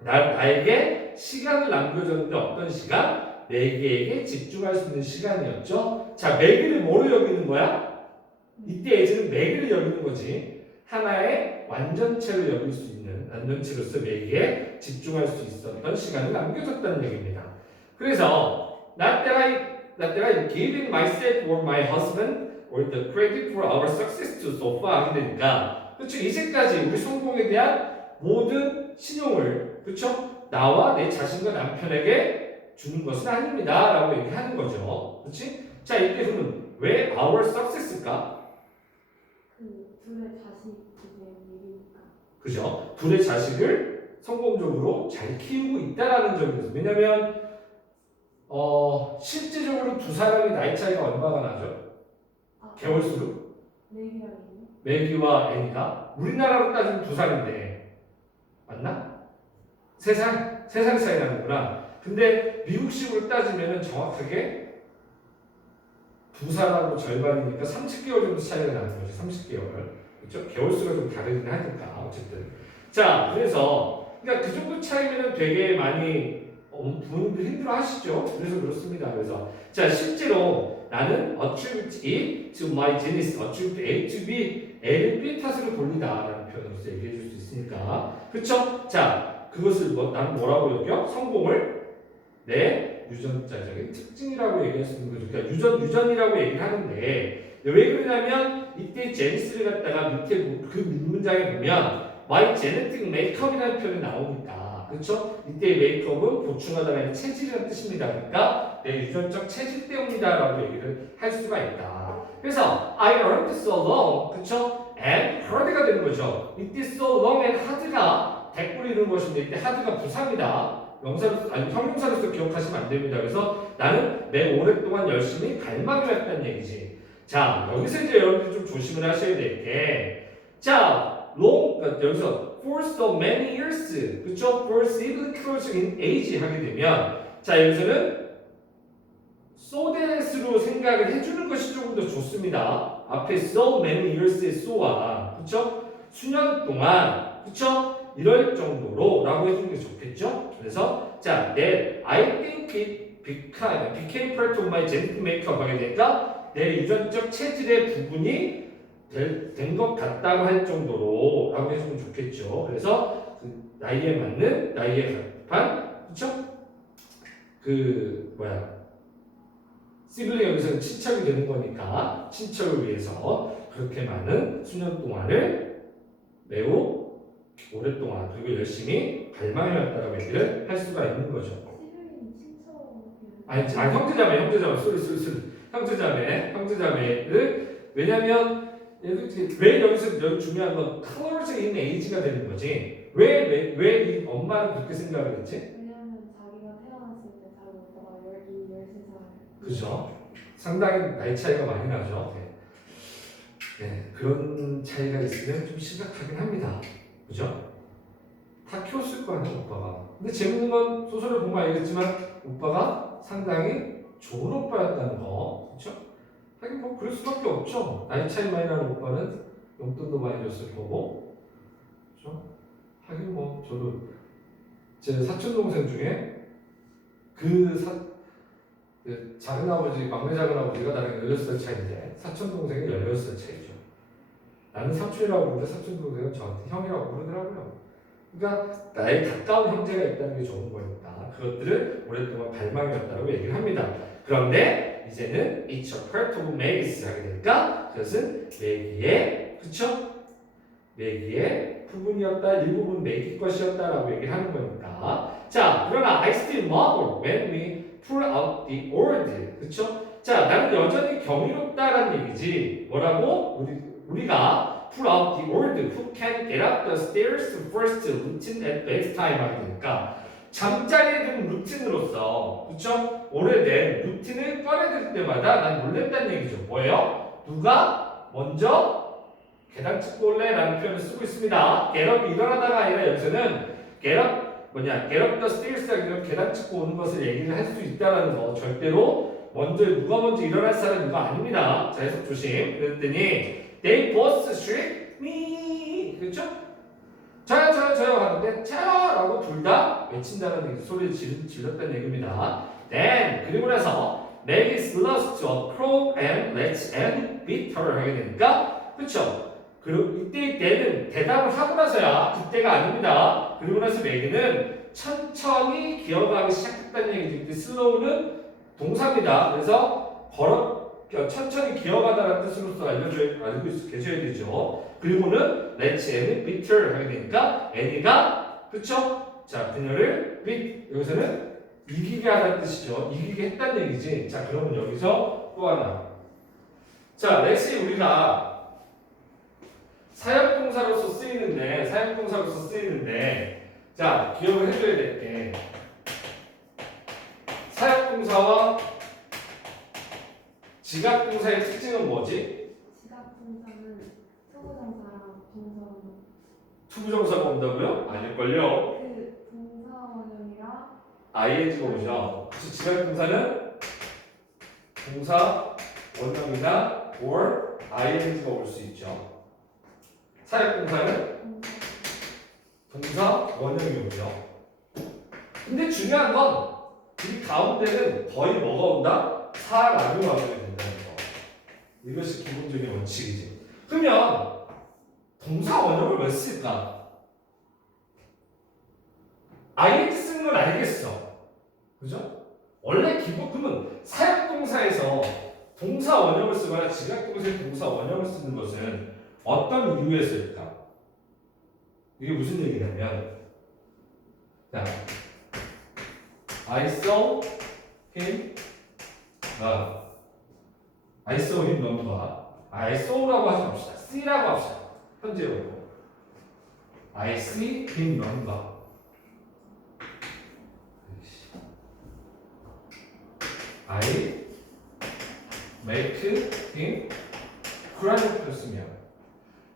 나에게 시간을 남겨줬는데 어떤 시간? 매기에게 집중할 수 있는 시간이었죠. 자, 매기를 뭐로 여기는 거야? 이때 예제는 매기를 여기는 거지. 하나의 완전체를 여길 수 있는 완전체로서 매기에 집중할 수 있었던 시간을 남겨줬다는 얘기입니다. 그래서 not that I giving myself or my husband or the credit for our success to so far 하게 되니까 그렇죠. 이제까지 우리 성공에 대한 모든 신용을 그렇죠? 나와 내 자신과 남편에게 주는 것은 아닙니다 라고 얘기하는 거죠. 그렇지? 자, 이때 그러면 왜 our success일까? 둘의 자식에 얘기니까. 그죠? 둘의 자식을 성공적으로 잘 키우고 있다라는 점이죠. 왜냐면 실제적으로 두 사람의 나이 차이가 얼마가 나죠? 개월수로? 매기와 애니가 우리나라로 따지면 2살인데 맞나? 3살 차이 나는구나. 근데 미국식으로 따지면 정확하게 2살하고 절반이니까 30개월 정도 차이가 나는 거죠. 30개월. 그렇죠? 개월수가 좀 다르긴 하니까 어쨌든. 자, 그래서 그러니까 그 정도 차이면 되게 많이 부모님들 힘들어하시죠. 그래서 그렇습니다. 그래서 자, 실제로 나는 attribute it to my genius, attribute A to B, A를 B의 탓으로 돌리다라는 표현으로서 얘기해 줄 수 있으니까. 그렇죠? 자, 그것을 나는 뭐라고 여겨? 성공을 내 유전자적인 특징이라고 얘기할 수 있는 거죠. 그러니까 유전이라고 얘기를 하는데 왜 그러냐면 이때 제니스를 갖다가 밑에 그 문장에 보면 my genetic makeup이라는 표현이 나오니까 그렇죠? 이때 메이크업은 보충하다가 아니라 체질이라는 뜻입니다. 그러니까 내 유전적 체질 때문이다라고 얘기를 할 수가 있다. 그래서 I earned so long, 그렇죠? and hard가 되는 거죠. 이때 so long and hard가 대꾸를 이루는 것인데 이때 hard가 부사입니다. 명사로서 아니 형용사로서 기억하시면 안 됩니다. 그래서 나는 매 오랫동안 열심히 갈망을 했다는 얘기지. 자, 여기서 이제 여러분들 좀 조심을 하셔야 될 게, 자, long 그러니까 여기서 for so many years, 그렇죠? for sibling closer in age 하게 되면, 자 여기서는 so that으로 생각을 해주는 것이 조금 더 좋습니다. 앞에 so many years의 so와, 그렇죠? 수년 동안, 그렇죠? 이럴 정도로라고 해주는 게 좋겠죠? 그래서 자, that I think it became part of my genetic makeup 하게 되니까 내 유전적 체질의 부분이 된 것 같다고 할 정도로 라고 해주면 좋겠죠. 그래서 그 나이에 맞는 나이에 합한 그쵸? 시블링 여기서는 친척이 되는 거니까 친척을 위해서 그렇게 많은 수년 동안을 매우 오랫동안 그리고 열심히 갈망해왔다라고 얘기를 할 수가 있는 거죠. 시블링 친척. 형제자매 쏘리 형제자매를 왜냐면 왜 여기서 여기 중요한 건 colors in age가 되는 거지. 왜 이 엄마는 그렇게 생각을 했지? 왜냐면 자기가 태어났을 때 자기 오빠가 13살. 그죠? 상당히 나이 차이가 많이 나죠. 네, 그런 차이가 있으면 좀 심각하긴 합니다. 그죠? 다 키웠을 거 아니야, 오빠가. 근데 재밌는 건 소설을 보면 알겠지만 오빠가 상당히 좋은 오빠였다는 거. 그죠? 하긴 뭐 그럴 수밖에 없죠. 나이 차이 많이 나는 오빠는 용돈도 많이 줬을 거고. 그죠? 하긴 뭐 저도 제 사촌 동생 중에 그 작은 아버지, 막내 작은 아버지가 나랑 16살 차이인데 사촌 동생이 16살 차이죠. 나는 삼촌이라고 부르는데 사촌 동생은 저한테 형이라고 부르더라고요. 그러니까 나의 가까운 형제가 있다는 게 좋은 거니까 그것들을 오랫동안 발망이었다고 얘기를 합니다. 그런데 이제는 It's a part of Maggie's 하게 되니까 그것은 매기의 그쵸? 매기의 부분이었다, 일부분 매기 것이었다라고 얘기를 하는 거니까. 자, 그러나 I still marvel when we pull out the old. 그쵸? 자, 나는 여전히 경이롭다라는 얘기지. 뭐라고? 우리가 pull out the old who can get up the stairs first routine at bedtime 하게 되니까 잠자리에 든 루틴으로서 그쵸? 오래된 루틴을 꺼내들 때마다 난 놀랬다는 얘기죠. 뭐예요? 누가 먼저 계단 찍고 올래? 라는 표현을 쓰고 있습니다. get up 일어나다가 아니라 여기서는 get up get up the stairs 하기로 계단 찍고 오는 것을 얘기를 할 수 있다는 거. 절대로 누가 먼저 일어날 사람은 이거 아닙니다. 자, 해석 조심. 그랬더니 they both shriek me. 그렇죠? 저요 하는데 저요 라고 둘 다 외친다는 소리를 질렀다는 얘기입니다. then 그리고 나서 Maggie lost a crow and let's and beat her 하게 되니까 그렇죠? 그리고 이때는 대답을 하고 나서야 그때가 아닙니다. 그리고 나서 매기는 천천히 기어가기 시작했다는 얘기죠. slow는 동사입니다. 그래서 천천히 기어가다라는 뜻으로서 알고 계셔야 되죠. 그리고는 let's and beat her 하게 되니까 애니가 그쵸? 자, 그녀를 beat 여기서는 이기게 하다는 뜻이죠. 이기게 했다는 얘기지. 자, 그러면 여기서 또 하나. 자, let's 우리가 사역동사로서 쓰이는데 자, 기억을 해줘야 될 게 사역동사와 지각동사의 특징은 뭐지? 지각동사는 투부정사랑 동사원형. 투부정사가 온다고요? 아닐걸요? 그 동사원형이랑 ing가 오죠. 그래서 지각동사는 동사 원형이나 or ing가 올 수 있죠. 사역동사는 동사 원형이 오죠. 근데 중요한 건 이 가운데는 거의 뭐가 온다? 사라고 와줘야 된다는 거. 이것이 기본적인 원칙이지. 그러면 동사 원형을 왜 쓸까? ing 쓰는 건 알겠어. 그죠? 원래 그러면 사역동사에서 동사 원형을 쓰거나 지각동사의 동사 원형을 쓰는 것은 어떤 이유에 쓸까? 이게 무슨 얘기냐면 자, I saw him 넘어가 I saw라고 하지 맙시다. see라고 합시다. 현재로 I see him 넘어가 I make him cry 였으면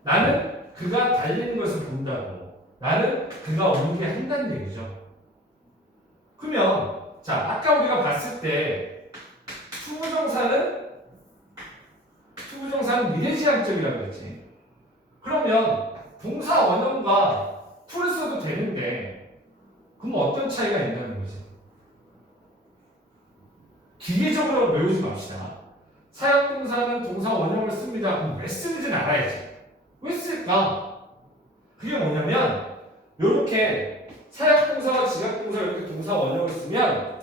나는 그가 달리는 것을 본다고 나는 그가 오게 한다는 얘기죠. 그러면 자 아까 우리가 봤을 때 투부정사는 미래지향적이라고 했지. 그러면 동사 원형과 to를 써도 되는데 그럼 어떤 차이가 있냐는 거지. 기계적으로 외우지 맙시다. 사역동사는 동사 원형을 씁니다. 그럼 왜 쓰는지는 알아야지. 왜 쓸까? 그게 뭐냐면 이렇게 사역동사와 지각동사 이렇게 동사 원형을 쓰면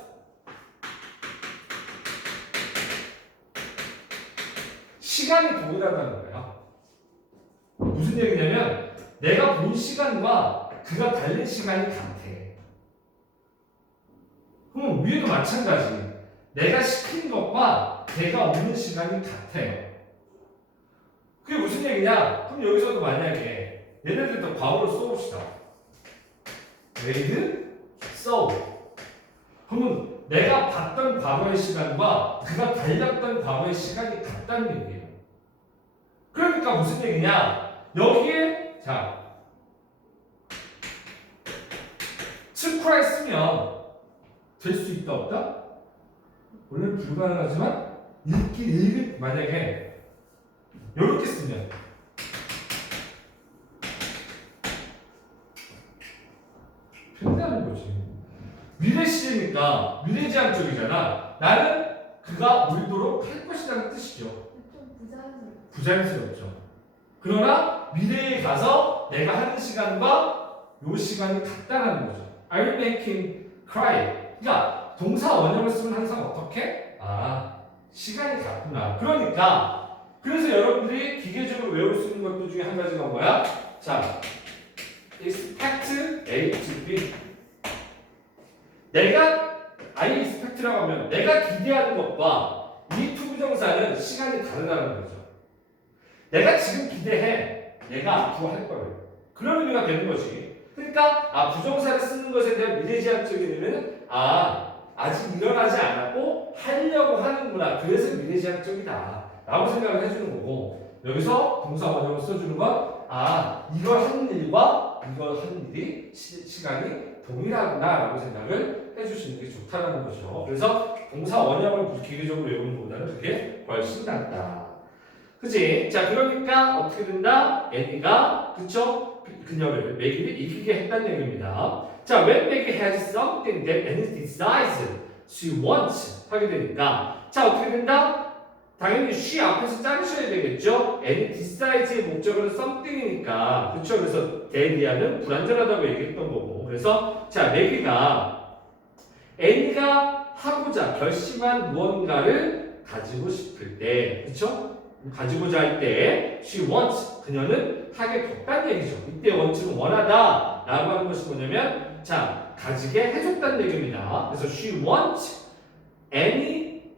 시간이 동일하다는 거예요. 무슨 얘기냐면 내가 본 시간과 그가 달린 시간이 같아. 그럼 위에도 마찬가지. 내가 시킨 것과 내가 없는 시간이 같아요. 그게 무슨 얘기냐? 그럼 여기서도 만약에 얘네들도 과거로 써봅시다. made, saw. 그러면 내가 봤던 과거의 시간과 그가 달렸던 과거의 시간이 같다는 얘기예요. 그러니까 무슨 얘기냐? 여기에 자 to cry 쓰면 될 수 있다 없다? 원래는 불가능하지만 읽기 만약에 이렇게 쓰면 된다는 거지. 미래 시제니까 미래지향적이잖아. 나는 그가 울도록 할 것이라는 뜻이죠. 좀 부자연스럽죠. 부자연스럽죠. 그러나 미래에 가서 내가 하는 시간과 요 시간이 같다는 거죠. Are you making cry? 그러니까 동사 원형을 쓰면 항상 어떻게? 시간이 같구나. 그러니까 그래서 여러분들이 기계적으로 외울 수 있는 것들 중에 한 가지가 뭐야? 자, expect A to B. I expect라고 하면 내가 기대하는 것과 이 투부정사는 시간이 다르다는 거죠. 내가 지금 기대해. 내가 앞으로 할 거예요. 그런 의미가 되는 거지. 그러니까 부정사를 쓰는 것에 대한 미래지향적인 의미는 아직 일어나지 않았고 하려고 하는구나. 그래서 미래지향적이다 라고 생각을 해주는 거고, 여기서 동사 원형을 써주는 건 이걸 하는 일과 이걸 하는 일이 시간이 동일하구나 라고 생각을 해주시는 게 좋다는 거죠. 그래서 동사 원형을 기계적으로 외우는 것보다는 그게 훨씬 낫다. 그치? 자, 그러니까 어떻게 된다? 애니가, 그쵸? 그녀를, 매기를 이기게 했다는 얘기입니다. 자, when Maggie has something that Annie decides she wants 하게 되니까, 자, 어떻게 된다? 당연히 she 앞에서 자르셔야 되겠죠? Annie decides의 목적어는 something이니까, 그쵸? 그래서 데리아는 불완전하다고 얘기했던 거고, 그래서 자, 매기가 애니가 하고자 결심한 무언가를 가지고 싶을 때, 그쵸? 가지고자 할 때 she wants, 그녀는 하게 됐다는 얘기죠. 이때 want는 원하다 라고 하는 것이 뭐냐면, 자, 가지게 해줬다는 얘기입니다. 그래서 she wants Annie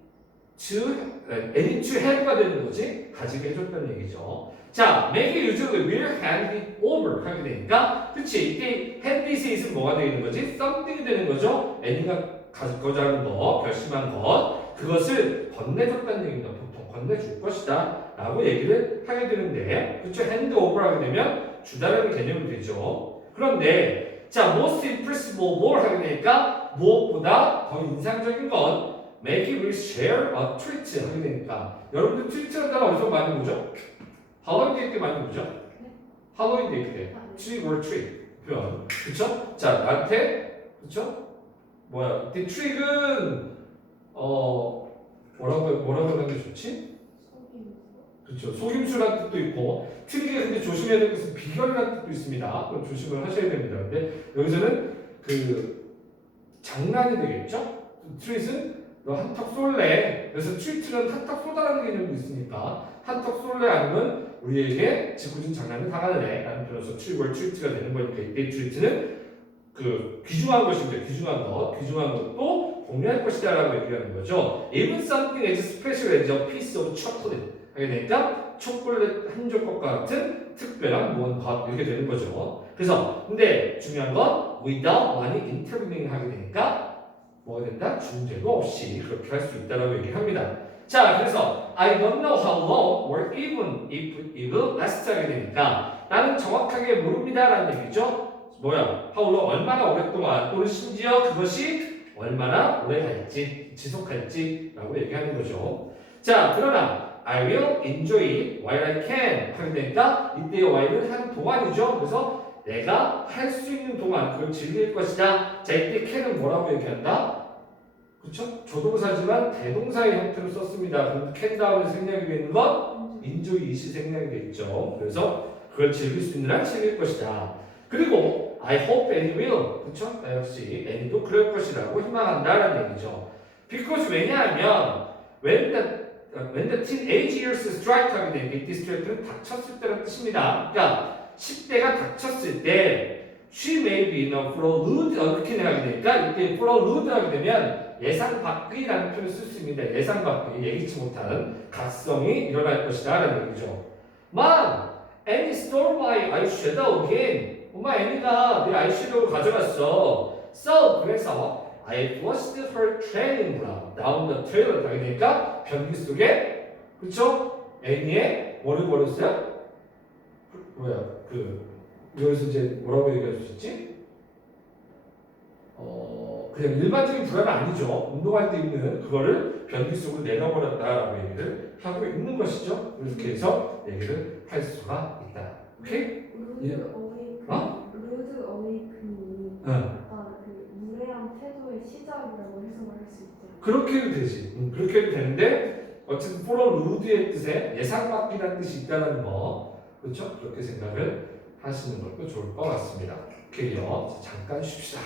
to have가 되는 거지, 가지게 해줬다는 얘기죠. 자, Maggie usually will hand it over 하게 되니까, 그치? 이때 hand this it은 뭐가 되는 거지? something이 되는 거죠. Annie가 가지고자 하는 거, 결심한 것, 그것을 건네줬다는 얘기입니다. 보통 건네줄 것이다 라고 얘기를 하게 되는데, 그쵸? hand over 하게 되면 주다라는 개념이 되죠. 그런데 자, most impressive of all 하게 되니까 무엇보다 더 인상적인 건 Maggie will share a treat 하게 되니까, 여러분들 트리트라는 단어 어디서 많이 보죠? 할로윈 데이 때 많이 보죠? 할로윈 데이 때 treat or treat 표현, 그쵸? 자, 나한테, 그쵸? 뭐야, 이때 트릭은 뭐라고 하는 게 좋지? 그렇죠. 속임수라는 뜻도 있고, 트릭에 근데 조심해야 될 것은 비결이라는 뜻도 있습니다. 그럼 조심을 하셔야 됩니다. 근데 여기서는 그 장난이 되겠죠? 트릿은 너 한턱 쏠래. 그래서 트리트는 한턱 쏘다라는 개념도 있으니까 한턱 쏠래 아니면 우리에게 지구진 장난을 당할래 라는 표현에서 트리트가 되는 거니까, 이때 트리트는 그 귀중한 것인데 귀중한 것도 공유할 것이다 라고 얘기하는 거죠. Even something as special as a piece of chocolate 하게 되니까 초콜릿 한 조각과 같은 특별한 무언가 이렇게 되는 거죠. 그래서 근데 중요한 건 without any intervening 하게 되니까 뭐가 된다? 중재도 없이 그렇게 할 수 있다라고 얘기합니다. 자, 그래서 I don't know how long or even if it will last 하게 되니까 나는 정확하게 모릅니다 라는 얘기죠. 뭐야? how long, 얼마나 오랫동안, 또는 심지어 그것이 얼마나 오래 갈지, 지속할지 라고 얘기하는 거죠. 자, 그러나 I will enjoy it while I can 하게 되니까 이때의 while은 한 동안이죠. 그래서 내가 할 수 있는 동안 그걸 즐길 것이다. 자, 이때 can은 뭐라고 얘기한다? 그렇죠? 조동사지만 대동사의 형태로 썼습니다. 그럼 can 다음에 생략이 되는 건 enjoy it이 생략이 되겠죠. 그래서 그걸 즐길 수 있는 한 즐길 것이다. 그리고 I hope Annie will, 그렇죠? 역시 Annie도 그럴 것이라고 희망한다라는 얘기죠. because 왜냐하면 when the teenage years strike 하게 되는 게, strike는 닥쳤을 때라는 뜻입니다. 그러니까 10대가 닥쳤을 때 she may be in a prolude 하게 되니까, 이때 prolude 하게 되면 예상 밖이라는 표현을 쓸 수 있는데 예상 밖이 예기치 못한 각성이 일어날 것이다 라는 얘기죠. Mom, Annie stole my eyeshadow again. 엄마 애니가 내 아이섀도우를 가져갔어. So 그래서 I flushed her trailing blood down the toilet. 하게 되니까 변기 속에 그쵸? 애니의 뭐를 버렸어요? 뭐야 여기서 이제 뭐라고 얘기할 수 있지? 그냥 일반적인 불안은 아니죠. 운동할 때 입는 그거를 변기 속으로 내려버렸다라고 얘기를 하고 있는 것이죠. 이렇게 해서 얘기를 할 수가 있다. 오케이? 루드 어웨이크닝이 응. 약간 그 무례한 태도의 시작이라고 해석을 할 수 있죠. 그렇게 해도 되지. 그렇게 해도 되는데 어쨌든 follow rude의 뜻에 예상받기라는 뜻이 있다는 거. 그렇죠? 그렇게 생각을 하시는 것도 좋을 것 같습니다. 오케이요. 잠깐 쉽시다.